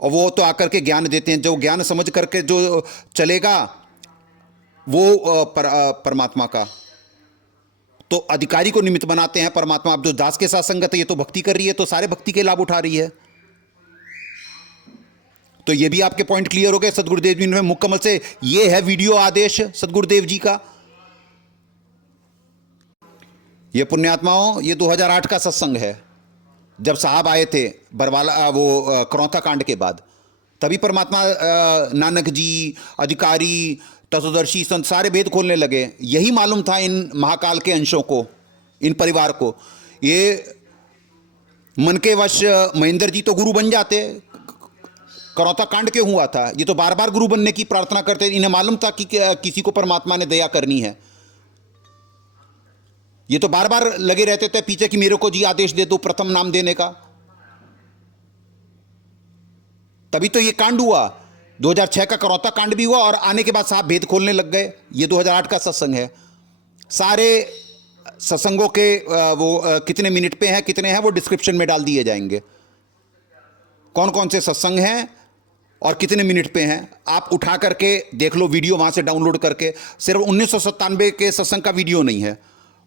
और वो तो आकर के ज्ञान देते हैं, जो ज्ञान समझ करके जो चलेगा वो परमात्मा का। तो अधिकारी को निमित्त बनाते हैं परमात्मा। अब जो दास के साथ संगत है ये तो भक्ति कर रही है, तो सारे भक्ति के लाभ उठा रही है। तो ये भी आपके पॉइंट क्लियर हो गए। सदगुरुदेव जी ने मुकम्मल से, ये है वीडियो आदेश सदगुरुदेव जी का। ये पुण्यात्माओं, ये 2008 का सत्संग है, जब साहब आए थे बरवाला, वो करौता कांड के बाद। तभी परमात्मा नानक जी, अधिकारी, तत्वदर्शी संत सारे भेद खोलने लगे। यही मालूम था इन महाकाल के अंशों को, इन परिवार को। ये मन के वश महेंद्र जी तो गुरु बन जाते, करौता कांड क्यों हुआ था? ये तो बार बार गुरु बनने की प्रार्थना करते। इन्हें मालूम था कि किसी को परमात्मा ने दया करनी है। ये तो बार बार लगे रहते थे पीछे कि मेरे को जी आदेश दे दो प्रथम नाम देने का। तभी तो ये कांड हुआ। 2006 का करौता कांड भी हुआ और आने के बाद साहब भेद खोलने लग गए। ये 2008 का सत्संग है। सारे सत्संगों के वो कितने मिनट पे हैं, कितने हैं, वो डिस्क्रिप्शन में डाल दिए जाएंगे। कौन कौन से सत्संग हैं और कितने मिनट पे हैं, आप उठा करके देख लो वीडियो वहां से डाउनलोड करके। सिर्फ 1997 के सत्संग का वीडियो नहीं है,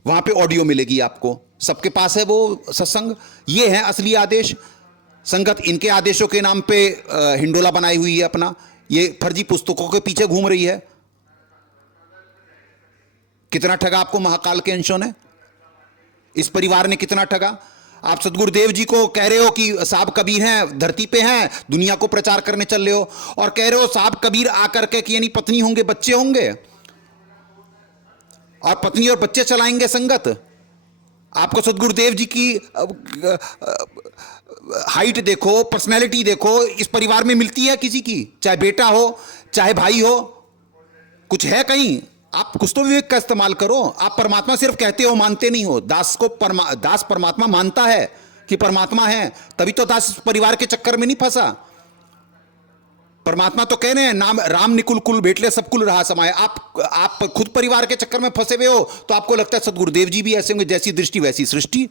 वहां पे ऑडियो मिलेगी आपको। सबके पास है वो सत्संग। ये है असली आदेश। संगत इनके आदेशों के नाम पे हिंडोला बनाई हुई है अपना। ये फर्जी पुस्तकों के पीछे घूम रही है। कितना ठगा आपको महाकाल के अंशों ने, इस परिवार ने कितना ठगा। आप सदगुरुदेव जी को कह रहे हो कि साहब कबीर हैं, धरती पे हैं, दुनिया को प्रचार करने चल रहे हो, और कह रहे हो साहब कबीर आकर के कि यानी पत्नी होंगे, बच्चे होंगे। और पत्नी और बच्चे चलाएंगे संगत। आपको सदगुरुदेव जी की हाइट देखो, पर्सनैलिटी देखो, इस परिवार में मिलती है किसी की? चाहे बेटा हो चाहे भाई हो, कुछ है कहीं? आप कुछ तो विवेक का इस्तेमाल करो। आप परमात्मा सिर्फ कहते हो, मानते नहीं हो। दास को दास परमात्मा मानता है कि परमात्मा है, तभी तो दास परिवार के चक्कर में नहीं फंसा। परमात्मा तो कह रहे हैं, नाम राम निकुल कुल भेटले सब कुल रहा समाये। आप खुद परिवार के चक्कर में फंसे हुए हो, तो आपको लगता है सदगुरुदेव जी भी ऐसे होंगे, जैसी दृष्टि वैसी सृष्टि।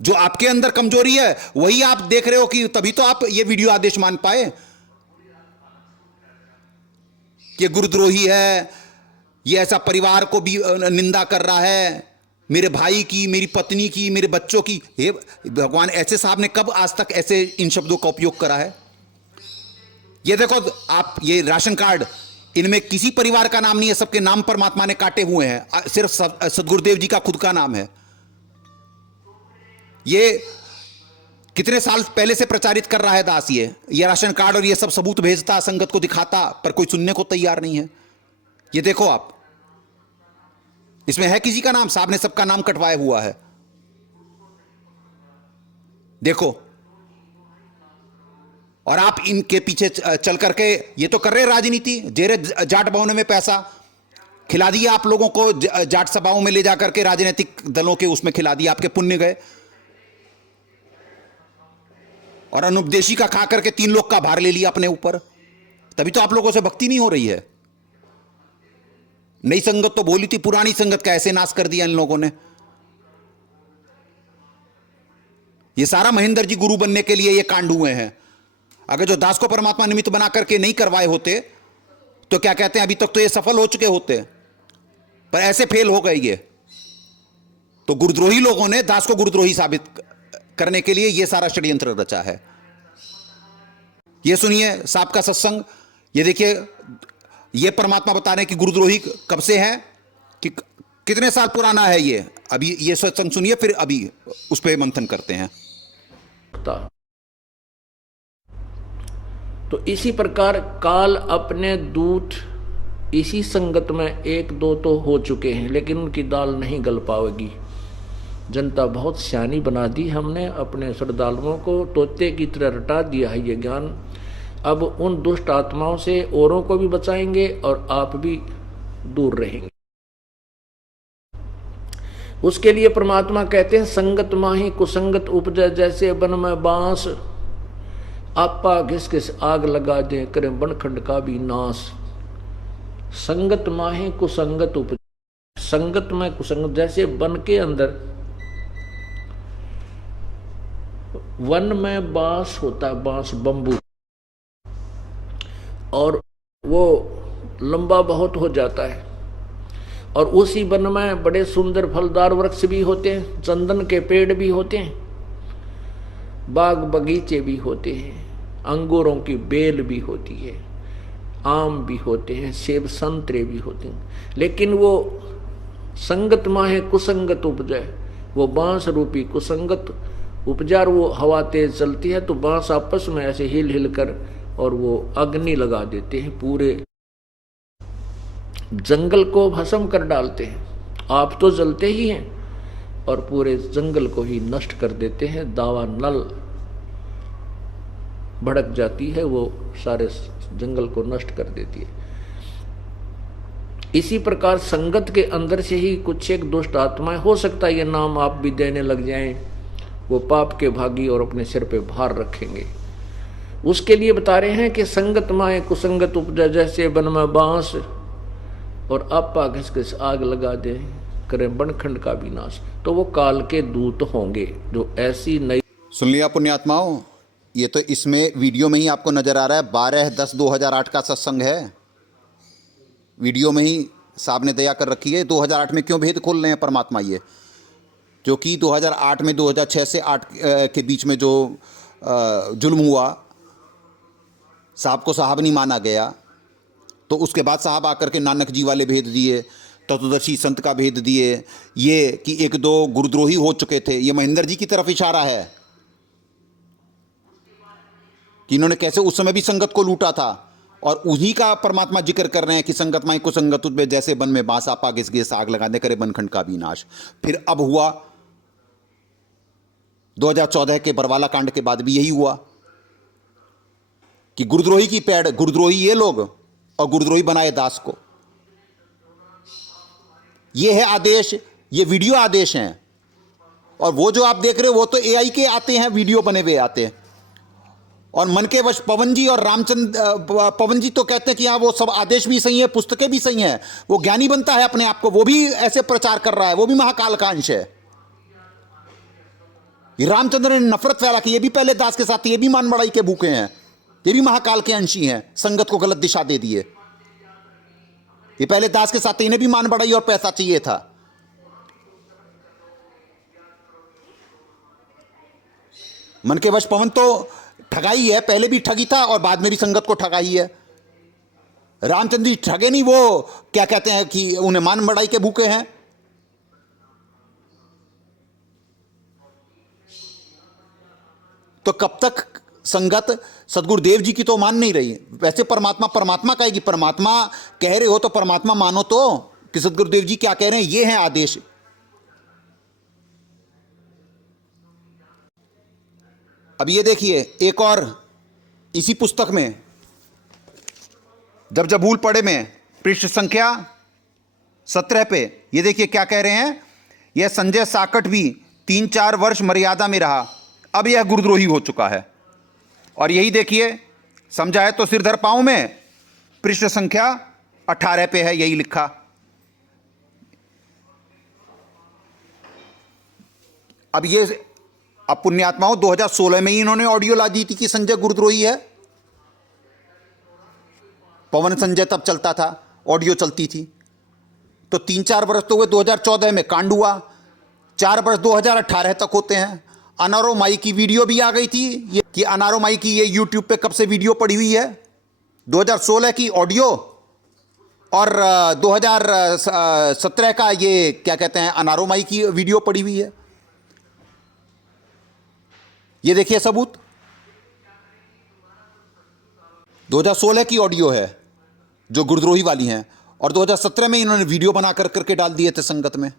जो आपके अंदर कमजोरी है वही आप देख रहे हो, कि तभी तो आप ये वीडियो आदेश मान पाए कि गुरुद्रोही है, ये ऐसा परिवार को भी निंदा कर रहा है, मेरे भाई की, मेरी पत्नी की, मेरे बच्चों की। हे भगवान, ऐसे साहब ने कब आज तक ऐसे इन शब्दों का उपयोग करा है? ये देखो आप, ये राशन कार्ड, इनमें किसी परिवार का नाम नहीं है, सबके नाम परमात्मा ने काटे हुए हैं, सिर्फ सदगुरुदेव जी का खुद का नाम है। ये कितने साल पहले से प्रचारित कर रहा है दास ये राशन कार्ड और ये सब सबूत भेजता, संगत को दिखाता, पर कोई सुनने को तैयार नहीं है। ये देखो आप, इसमें है किसी का नाम? साहब ने सबका नाम कटवाया हुआ है, देखो। और आप इनके पीछे चल करके ये तो कर रहे राजनीति, जेरे जाट भवन में पैसा खिला दिया आप लोगों को, जाट सभाओं में ले जाकर के राजनीतिक दलों के उसमें खिला दिया, आपके पुण्य गए। और अनुपदेशी का खा करके 3 लोग का भार ले लिया अपने ऊपर, तभी तो आप लोगों से भक्ति नहीं हो रही है। नई संगत तो बोली थी, पुरानी संगत का ऐसे नाश कर दिया इन लोगों ने। ये सारा महेंद्र जी गुरु बनने के लिए ये कांड हुए हैं। अगर जो दास को परमात्मा निमित्त बना करके नहीं करवाए होते तो क्या कहते हैं, अभी तक तो ये सफल हो चुके होते, पर ऐसे फेल हो गए ये। तो गुरुद्रोही लोगों ने दास को गुरुद्रोही साबित करने के लिए ये सारा षड्यंत्र रचा है। ये सुनिए साहब का सत्संग, ये देखिए, ये परमात्मा बता रहे हैं कि गुरुद्रोही कब से है, कि कितने साल पुराना है ये। अभी ये सत्संग सुनिए, फिर अभी उस पर मंथन करते हैं। तो इसी प्रकार काल अपने दूत इसी संगत में 1-2 तो हो चुके हैं, लेकिन उनकी दाल नहीं गल पाएगी। जनता बहुत सियानी बना दी हमने, अपने श्रद्धालुओं को तोते की तरह रटा दिया है ये ज्ञान। अब उन दुष्ट आत्माओं से औरों को भी बचाएंगे और आप भी दूर रहेंगे। उसके लिए परमात्मा कहते हैं, संगत माही कुसंगत उपजे, जैसे वन में बांस, आपा घिस घिस आग लगा दे, करे बनखंड का भी नाश। संगत माही कुसंगत उपजे, संगत में कुसंगत, जैसे वन के अंदर, वन में बांस होता है, बांस बंबू, और वो लंबा बहुत हो जाता है, और उसी वन में बड़े सुंदर फलदार वृक्ष भी होते हैं, चंदन के पेड़ भी होते हैं, बाग बगीचे भी होते हैं, अंगूरों की बेल भी होती है, आम भी होते हैं, सेब संतरे भी होते हैं। लेकिन वो संगत माहे कुसंगत उपजे, वो बांस रूपी कुसंगत उपजा, वो हवा तेज चलती है तो बांस आपस में ऐसे हिल हिल कर और वो अग्नि लगा देते हैं, पूरे जंगल को भस्म कर डालते हैं। आप तो जलते ही हैं और पूरे जंगल को ही नष्ट कर देते हैं। दावा नल भड़क जाती है, वो सारे जंगल को नष्ट कर देती है। इसी प्रकार संगत के अंदर से ही कुछ एक दुष्ट आत्माएं, हो सकता है ये नाम आप भी देने लग जाएं, वो पाप के भागी और अपने सिर पे भार रखेंगे। उसके लिए बता रहे हैं कि संगत माए कुसंगत उपजा, जैसे वन में बांस, और आपा घिस घिस आग लगा दे, करे बनखंड का भी नाश। तो वो काल के दूत होंगे जो ऐसी नई। सुन लिया पुण्यात्माओं, ये तो इसमें वीडियो में ही आपको नजर आ रहा है, 12/10/2008 का सत्संग है। वीडियो में ही साहब ने दया कर रखी है। 2008 में क्यों भेद खोल रहे हैं परमात्मा ये, क्योंकि 2008 में 2006 से 8 के बीच में जो जुल्म हुआ, साहब को साहब नहीं माना गया, तो उसके बाद साहब आकर के नानक जी वाले भेद दिए, तत्वदर्शी संत का भेद दिए, ये कि 1-2 गुरुद्रोही हो चुके थे। ये महेंद्र जी की तरफ इशारा है कि इन्होंने कैसे उस समय भी संगत को लूटा था और उन्हीं का परमात्मा जिक्र कर रहे हैं कि संगत माई कुसंगत में जैसे बन में बांस आपा घिस घिस आग लगा दे करे बनखंड का भी नाश। फिर अब हुआ 2014 के बरवाला कांड के बाद भी यही हुआ कि गुरुद्रोही की पैड़, गुरुद्रोही ये लोग और गुरुद्रोही बनाए दास को। ये है आदेश, ये वीडियो आदेश हैं। और वो जो आप देख रहे हो वो तो एआई के आते हैं, वीडियो बने हुए आते हैं। और मन के वश पवन जी और रामचंद्र, पवन जी तो कहते हैं कि हाँ वो सब आदेश भी सही है, पुस्तकें भी सही हैं, वो ज्ञानी बनता है अपने आप को, वो भी ऐसे प्रचार कर रहा है, वो भी महाकाल का अंश है। ये रामचंद्र ने नफरत फैला कि ये भी पहले दास के साथ, ये भी मान बढ़ाई के भूखे हैं, ये भी महाकाल के अंशी हैं, संगत को गलत दिशा दे दिए। ये पहले दास के साथ, इन्हें भी मान बढ़ाई और पैसा चाहिए था। मन के वश पवन तो ठगाई है, पहले भी ठगी था और बाद में भी संगत को ठगाई है। रामचंद्र जी ठगे नहीं, वो क्या कहते हैं कि उन्हें मान बढ़ाई के भूखे हैं। तो कब तक संगत सदगुरुदेव जी की तो मान नहीं रही। वैसे परमात्मा परमात्मा कहेगी, परमात्मा कह रहे हो तो परमात्मा मानो तो कि सदगुरुदेव जी क्या कह रहे हैं, ये है आदेश। अब ये देखिए एक और इसी पुस्तक में जब भूल पड़े में पृष्ठ संख्या 17 पे ये देखिए क्या कह रहे हैं। यह संजय साकट भी 3-4 वर्ष मर्यादा में रहा, अब यह गुरुद्रोही हो चुका है। और यही देखिए समझाए तो सिरधर पांव में पृष्ठ संख्या 18 पे है यही लिखा। अब ये अब पुण्यात्माओं 2016 में ही इन्होंने ऑडियो ला दी थी कि संजय गुरुद्रोही है। पवन संजय तब चलता था, ऑडियो चलती थी। तो 3-4 वर्ष तो हुए, 2014 में कांड हुआ, 4 वर्ष 2018 तक होते हैं। अनारो माई की वीडियो भी आ गई थी ये कि अनारो माई की ये यूट्यूब पे कब से वीडियो पड़ी हुई है, 2016 की ऑडियो और 2017 का ये क्या कहते हैं अनारो माई की वीडियो पड़ी हुई है। ये देखिए सबूत 2016 की ऑडियो है जो गुरुद्रोही वाली हैं, और 2017 में इन्होंने वीडियो बना करके डाल दिए थे संगत में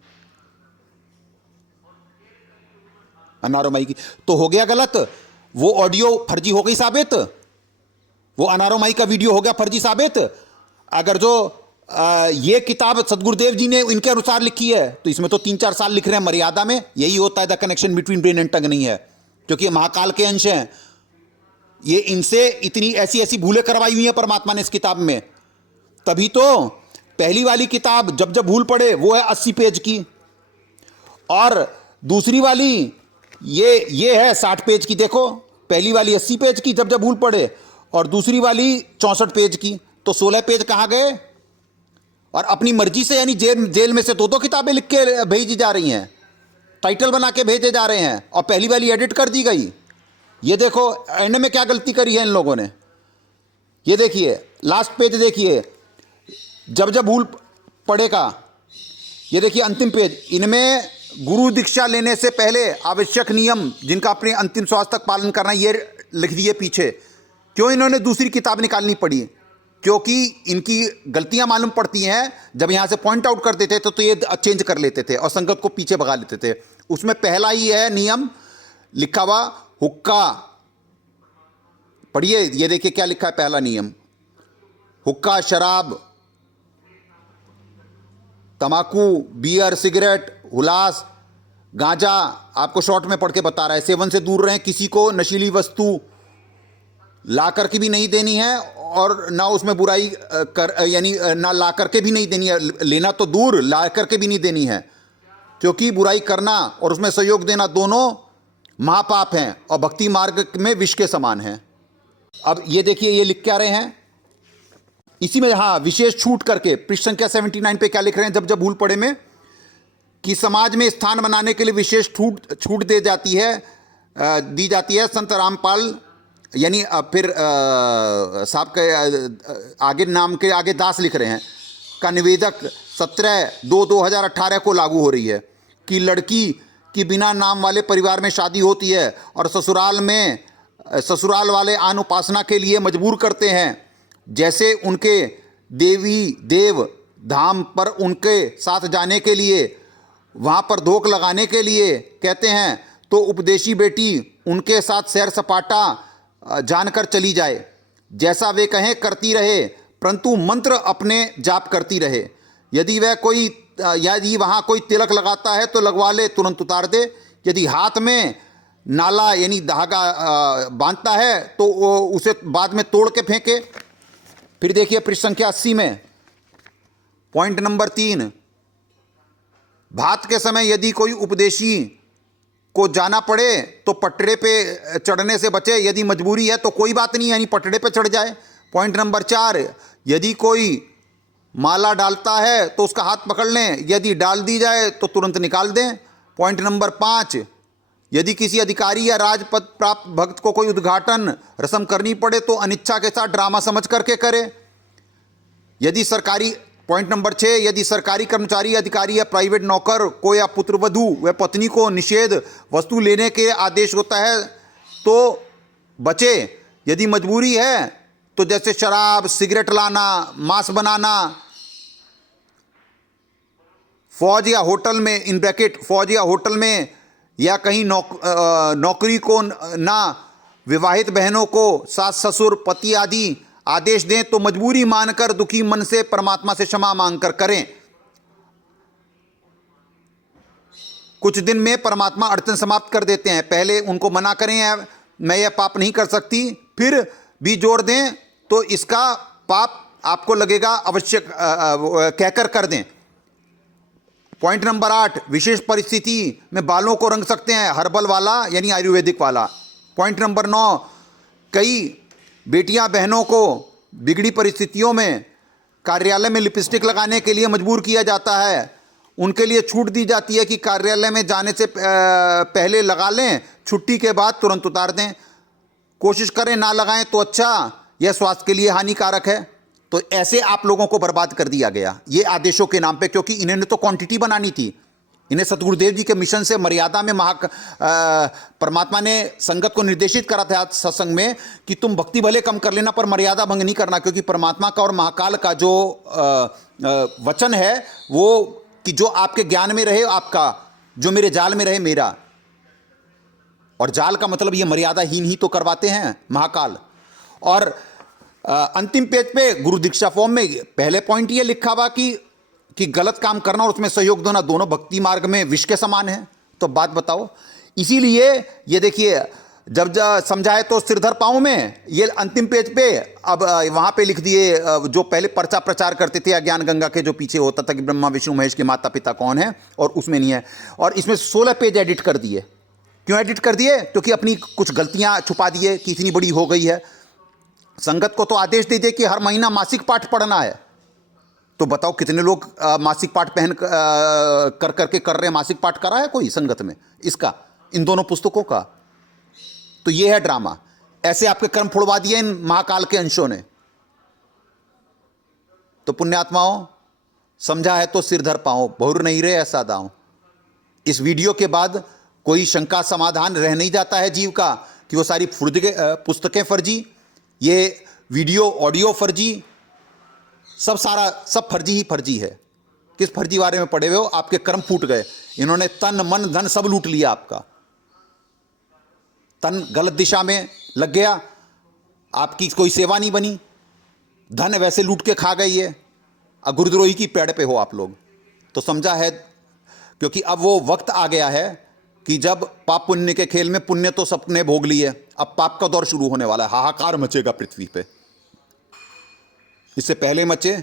अनारोमाई की। तो हो गया गलत, वो ऑडियो फर्जी हो गई साबित, वो अनारोमाई का वीडियो हो गया फर्जी साबित। अगर जो ये किताब सदगुरुदेव जी ने इनके अनुसार लिखी है तो इसमें तो 3-4 साल लिख रहे हैं मर्यादा में। यही होता है the connection between brain and tongue नहीं है, क्योंकि महाकाल के अंश हैं। ये इनसे इतनी ऐसी भूलें करवाई हुई हैं परमात्मा ने इस किताब में। तभी तो पहली वाली किताब जब भूल पड़े वो है 80 पेज की, और दूसरी वाली ये है 60 पेज की। देखो पहली वाली 80 पेज की जब भूल पड़े, और दूसरी वाली 64 पेज की। तो 16 पेज कहाँ गए? और अपनी मर्जी से यानी जेल में से 2-2 किताबें लिख के भेजी जा रही हैं, टाइटल बना के भेजे जा रहे हैं, और पहली वाली एडिट कर दी गई। ये देखो एंड में क्या गलती करी है इन लोगों ने। ये देखिए लास्ट पेज देखिए, जब भूल पड़ेगा। ये देखिए अंतिम पेज, इनमें गुरु दीक्षा लेने से पहले आवश्यक नियम जिनका अपने अंतिम श्वास तक पालन करना, ये लिख दिए पीछे। क्यों इन्होंने दूसरी किताब निकालनी पड़ी? क्योंकि इनकी गलतियां मालूम पड़ती हैं। जब यहां से पॉइंट आउट करते थे तो ये चेंज कर लेते थे और संगत को पीछे भगा लेते थे। उसमें पहला ही है नियम लिखा हुआ, हुक्का पढ़िए। ये देखिए क्या लिखा है पहला नियम, हुक्का, शराब, तंबाकू, बियर, सिगरेट, हुलास, गांजा, आपको शॉर्ट में पढ़ के बता रहा है। सेवन से दूर रहें, किसी को नशीली वस्तु ला करके भी नहीं देनी है और ना उसमें बुराई यानी ना ला करके भी नहीं देनी है। लेना तो दूर, ला करके भी नहीं देनी है, क्योंकि बुराई करना और उसमें सहयोग देना दोनों महापाप हैं और भक्ति मार्ग में विष के समान हैं। अब ये देखिए ये लिख क्या रहे हैं इसी में, हाँ, विशेष छूट करके पृष्ठ संख्या 79 पे क्या लिख रहे हैं जब भूल पड़े में, कि समाज में स्थान बनाने के लिए विशेष छूट दी जाती है। संत रामपाल यानी फिर साहब के आगे नाम के आगे दास लिख रहे हैं, का निवेदक 17/2/2018 को लागू हो रही है कि लड़की की बिना नाम वाले परिवार में शादी होती है और ससुराल वाले आन उपासना के लिए मजबूर करते हैं, जैसे उनके देवी देव धाम पर उनके साथ जाने के लिए, वहाँ पर धोख लगाने के लिए कहते हैं, तो उपदेशी बेटी उनके साथ सैर सपाटा जानकर चली जाए। जैसा वे कहें करती रहे, परंतु मंत्र अपने जाप करती रहे। यदि वहाँ कोई तिलक लगाता है तो लगवा ले, तुरंत उतार दे। यदि हाथ में नाला यानी धागा बांधता है तो उसे बाद में तोड़ के फेंके। फिर देखिए पृष्ठ संख्या 80 में पॉइंट नंबर 3, भात के समय यदि कोई उपदेशी को जाना पड़े तो पटड़े पे चढ़ने से बचे। यदि मजबूरी है तो कोई बात नहीं, यानी पटड़े पे चढ़ जाए। पॉइंट नंबर 4, यदि कोई माला डालता है तो उसका हाथ पकड़ लें, यदि डाल दी जाए तो तुरंत निकाल दें। पॉइंट नंबर 5, यदि किसी अधिकारी या राजपद प्राप्त भक्त को कोई उद्घाटन रस्म करनी पड़े तो अनिच्छा के साथ ड्रामा समझ करके करे। यदि सरकारी, पॉइंट नंबर 6, यदि सरकारी कर्मचारी, अधिकारी या प्राइवेट नौकर को या पुत्रवधू व पत्नी को निषेध वस्तु लेने के आदेश होता है तो बचे। यदि मजबूरी है तो जैसे शराब, सिगरेट लाना, मांस बनाना, फौज या होटल में, इन ब्रैकेट फौज या होटल में, या कहीं नौकरी को ना, विवाहित बहनों को सास ससुर पति आदि आदेश दें तो मजबूरी मानकर दुखी मन से परमात्मा से क्षमा मांगकर करें। कुछ दिन में परमात्मा अड़चन समाप्त कर देते हैं। पहले उनको मना करें मैं यह पाप नहीं कर सकती, फिर भी जोर दें तो इसका पाप आपको लगेगा अवश्य कहकर कर दें। पॉइंट नंबर 8, विशेष परिस्थिति में बालों को रंग सकते हैं, हर्बल वाला यानी आयुर्वेदिक वाला। पॉइंट नंबर 9, कई बेटियां बहनों को बिगड़ी परिस्थितियों में कार्यालय में लिपस्टिक लगाने के लिए मजबूर किया जाता है। उनके लिए छूट दी जाती है कि कार्यालय में जाने से पहले लगा लें, छुट्टी के बाद तुरंत उतार दें। कोशिश करें ना लगाएं तो अच्छा, यह स्वास्थ्य के लिए हानिकारक है। तो ऐसे आप लोगों को बर्बाद कर दिया गया ये आदेशों के नाम पे, क्योंकि इन्होंने तो क्वांटिटी बनानी थी। इन्हें सतगुरुदेव जी के मिशन से मर्यादा में परमात्मा ने संगत को निर्देशित करा था सत्संग में कि तुम भक्ति भले कम कर लेना पर मर्यादा भंग नहीं करना, क्योंकि परमात्मा का और महाकाल का जो वचन है वो कि जो आपके ज्ञान में रहे आपका, जो मेरे जाल में रहे मेरा। और जाल का मतलब ये मर्यादाहीन ही तो करवाते हैं महाकाल। और अंतिम पेज पे गुरु दीक्षा फॉर्म में पहले पॉइंट ये लिखा हुआ कि गलत काम करना और उसमें सहयोग देना दोनों भक्ति मार्ग में विष के समान है। तो बात बताओ, इसीलिए ये देखिए जब समझाए तो सिरधर पाऊं में, ये अंतिम पेज पे अब वहां पे लिख दिए जो पहले पर्चा प्रचार करते थे ज्ञान गंगा के जो पीछे होता था कि ब्रह्मा विष्णु महेश के माता पिता कौन है, और उसमें नहीं है। और इसमें 16 पेज एडिट कर दिए। क्यों एडिट कर दिए? क्योंकि अपनी कुछ गलतियां छुपा दिए कि इतनी बड़ी हो गई है। संगत को तो आदेश दे दिए कि हर महीना मासिक पाठ पढ़ना है। तो बताओ कितने लोग मासिक पाठ पहन कर करके कर रहे हैं? मासिक पाठ करा है कोई संगत में इसका, इन दोनों पुस्तकों का? तो ये है ड्रामा। ऐसे आपके कर्म फोड़वा दिए इन महाकाल के अंशों ने। तो पुण्यात्माओं, समझा है तो सिर धर पाओ, बहुर नहीं रहे ऐसा दाओ। इस वीडियो के बाद कोई शंका समाधान रह नहीं जाता है जीव का कि वो सारी पुस्तकें फर्जी, ये वीडियो ऑडियो फर्जी, सब फर्जी ही फर्जी है। किस फर्जी बारे में पढ़े हुए हो? आपके कर्म फूट गए। इन्होंने तन मन धन सब लूट लिया आपका। तन गलत दिशा में लग गया, आपकी कोई सेवा नहीं बनी, धन वैसे लूट के खा गई है, गुरुद्रोही की पेड़ पे हो आप लोग। तो समझा है, क्योंकि अब वो वक्त आ गया है कि जब पाप पुण्य के खेल में पुण्य तो सबने भोग लिए, अब पाप का दौर शुरू होने वाला है। हाहाकार मचेगा पृथ्वी पे, इससे पहले मचे।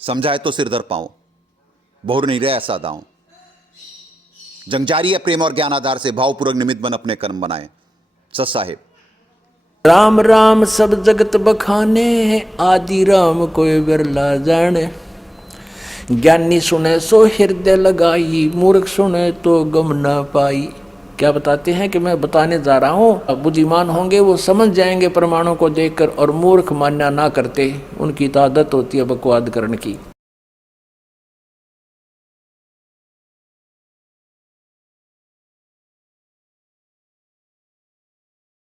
समझाए तो सिर धर पाओ, बहुर नहीं रहे ऐसा दाओ। जंग जारी है प्रेम और ज्ञान आधार से, भावपूर्वक निमित्त बन अपने कर्म बनाए। सत साहेब। राम राम सब जगत बखाने, आदि राम कोई बिरला जाने। ज्ञानी सुने सो हृदय लगाई, मूर्ख सुने तो गम ना पाई। क्या बताते हैं कि मैं बताने जा रहा हूँ, बुद्धिमान होंगे वो समझ जाएंगे प्रमाणों को देखकर, और मूर्ख मान्य ना करते, उनकी तो आदत होती है बकवाद करने की।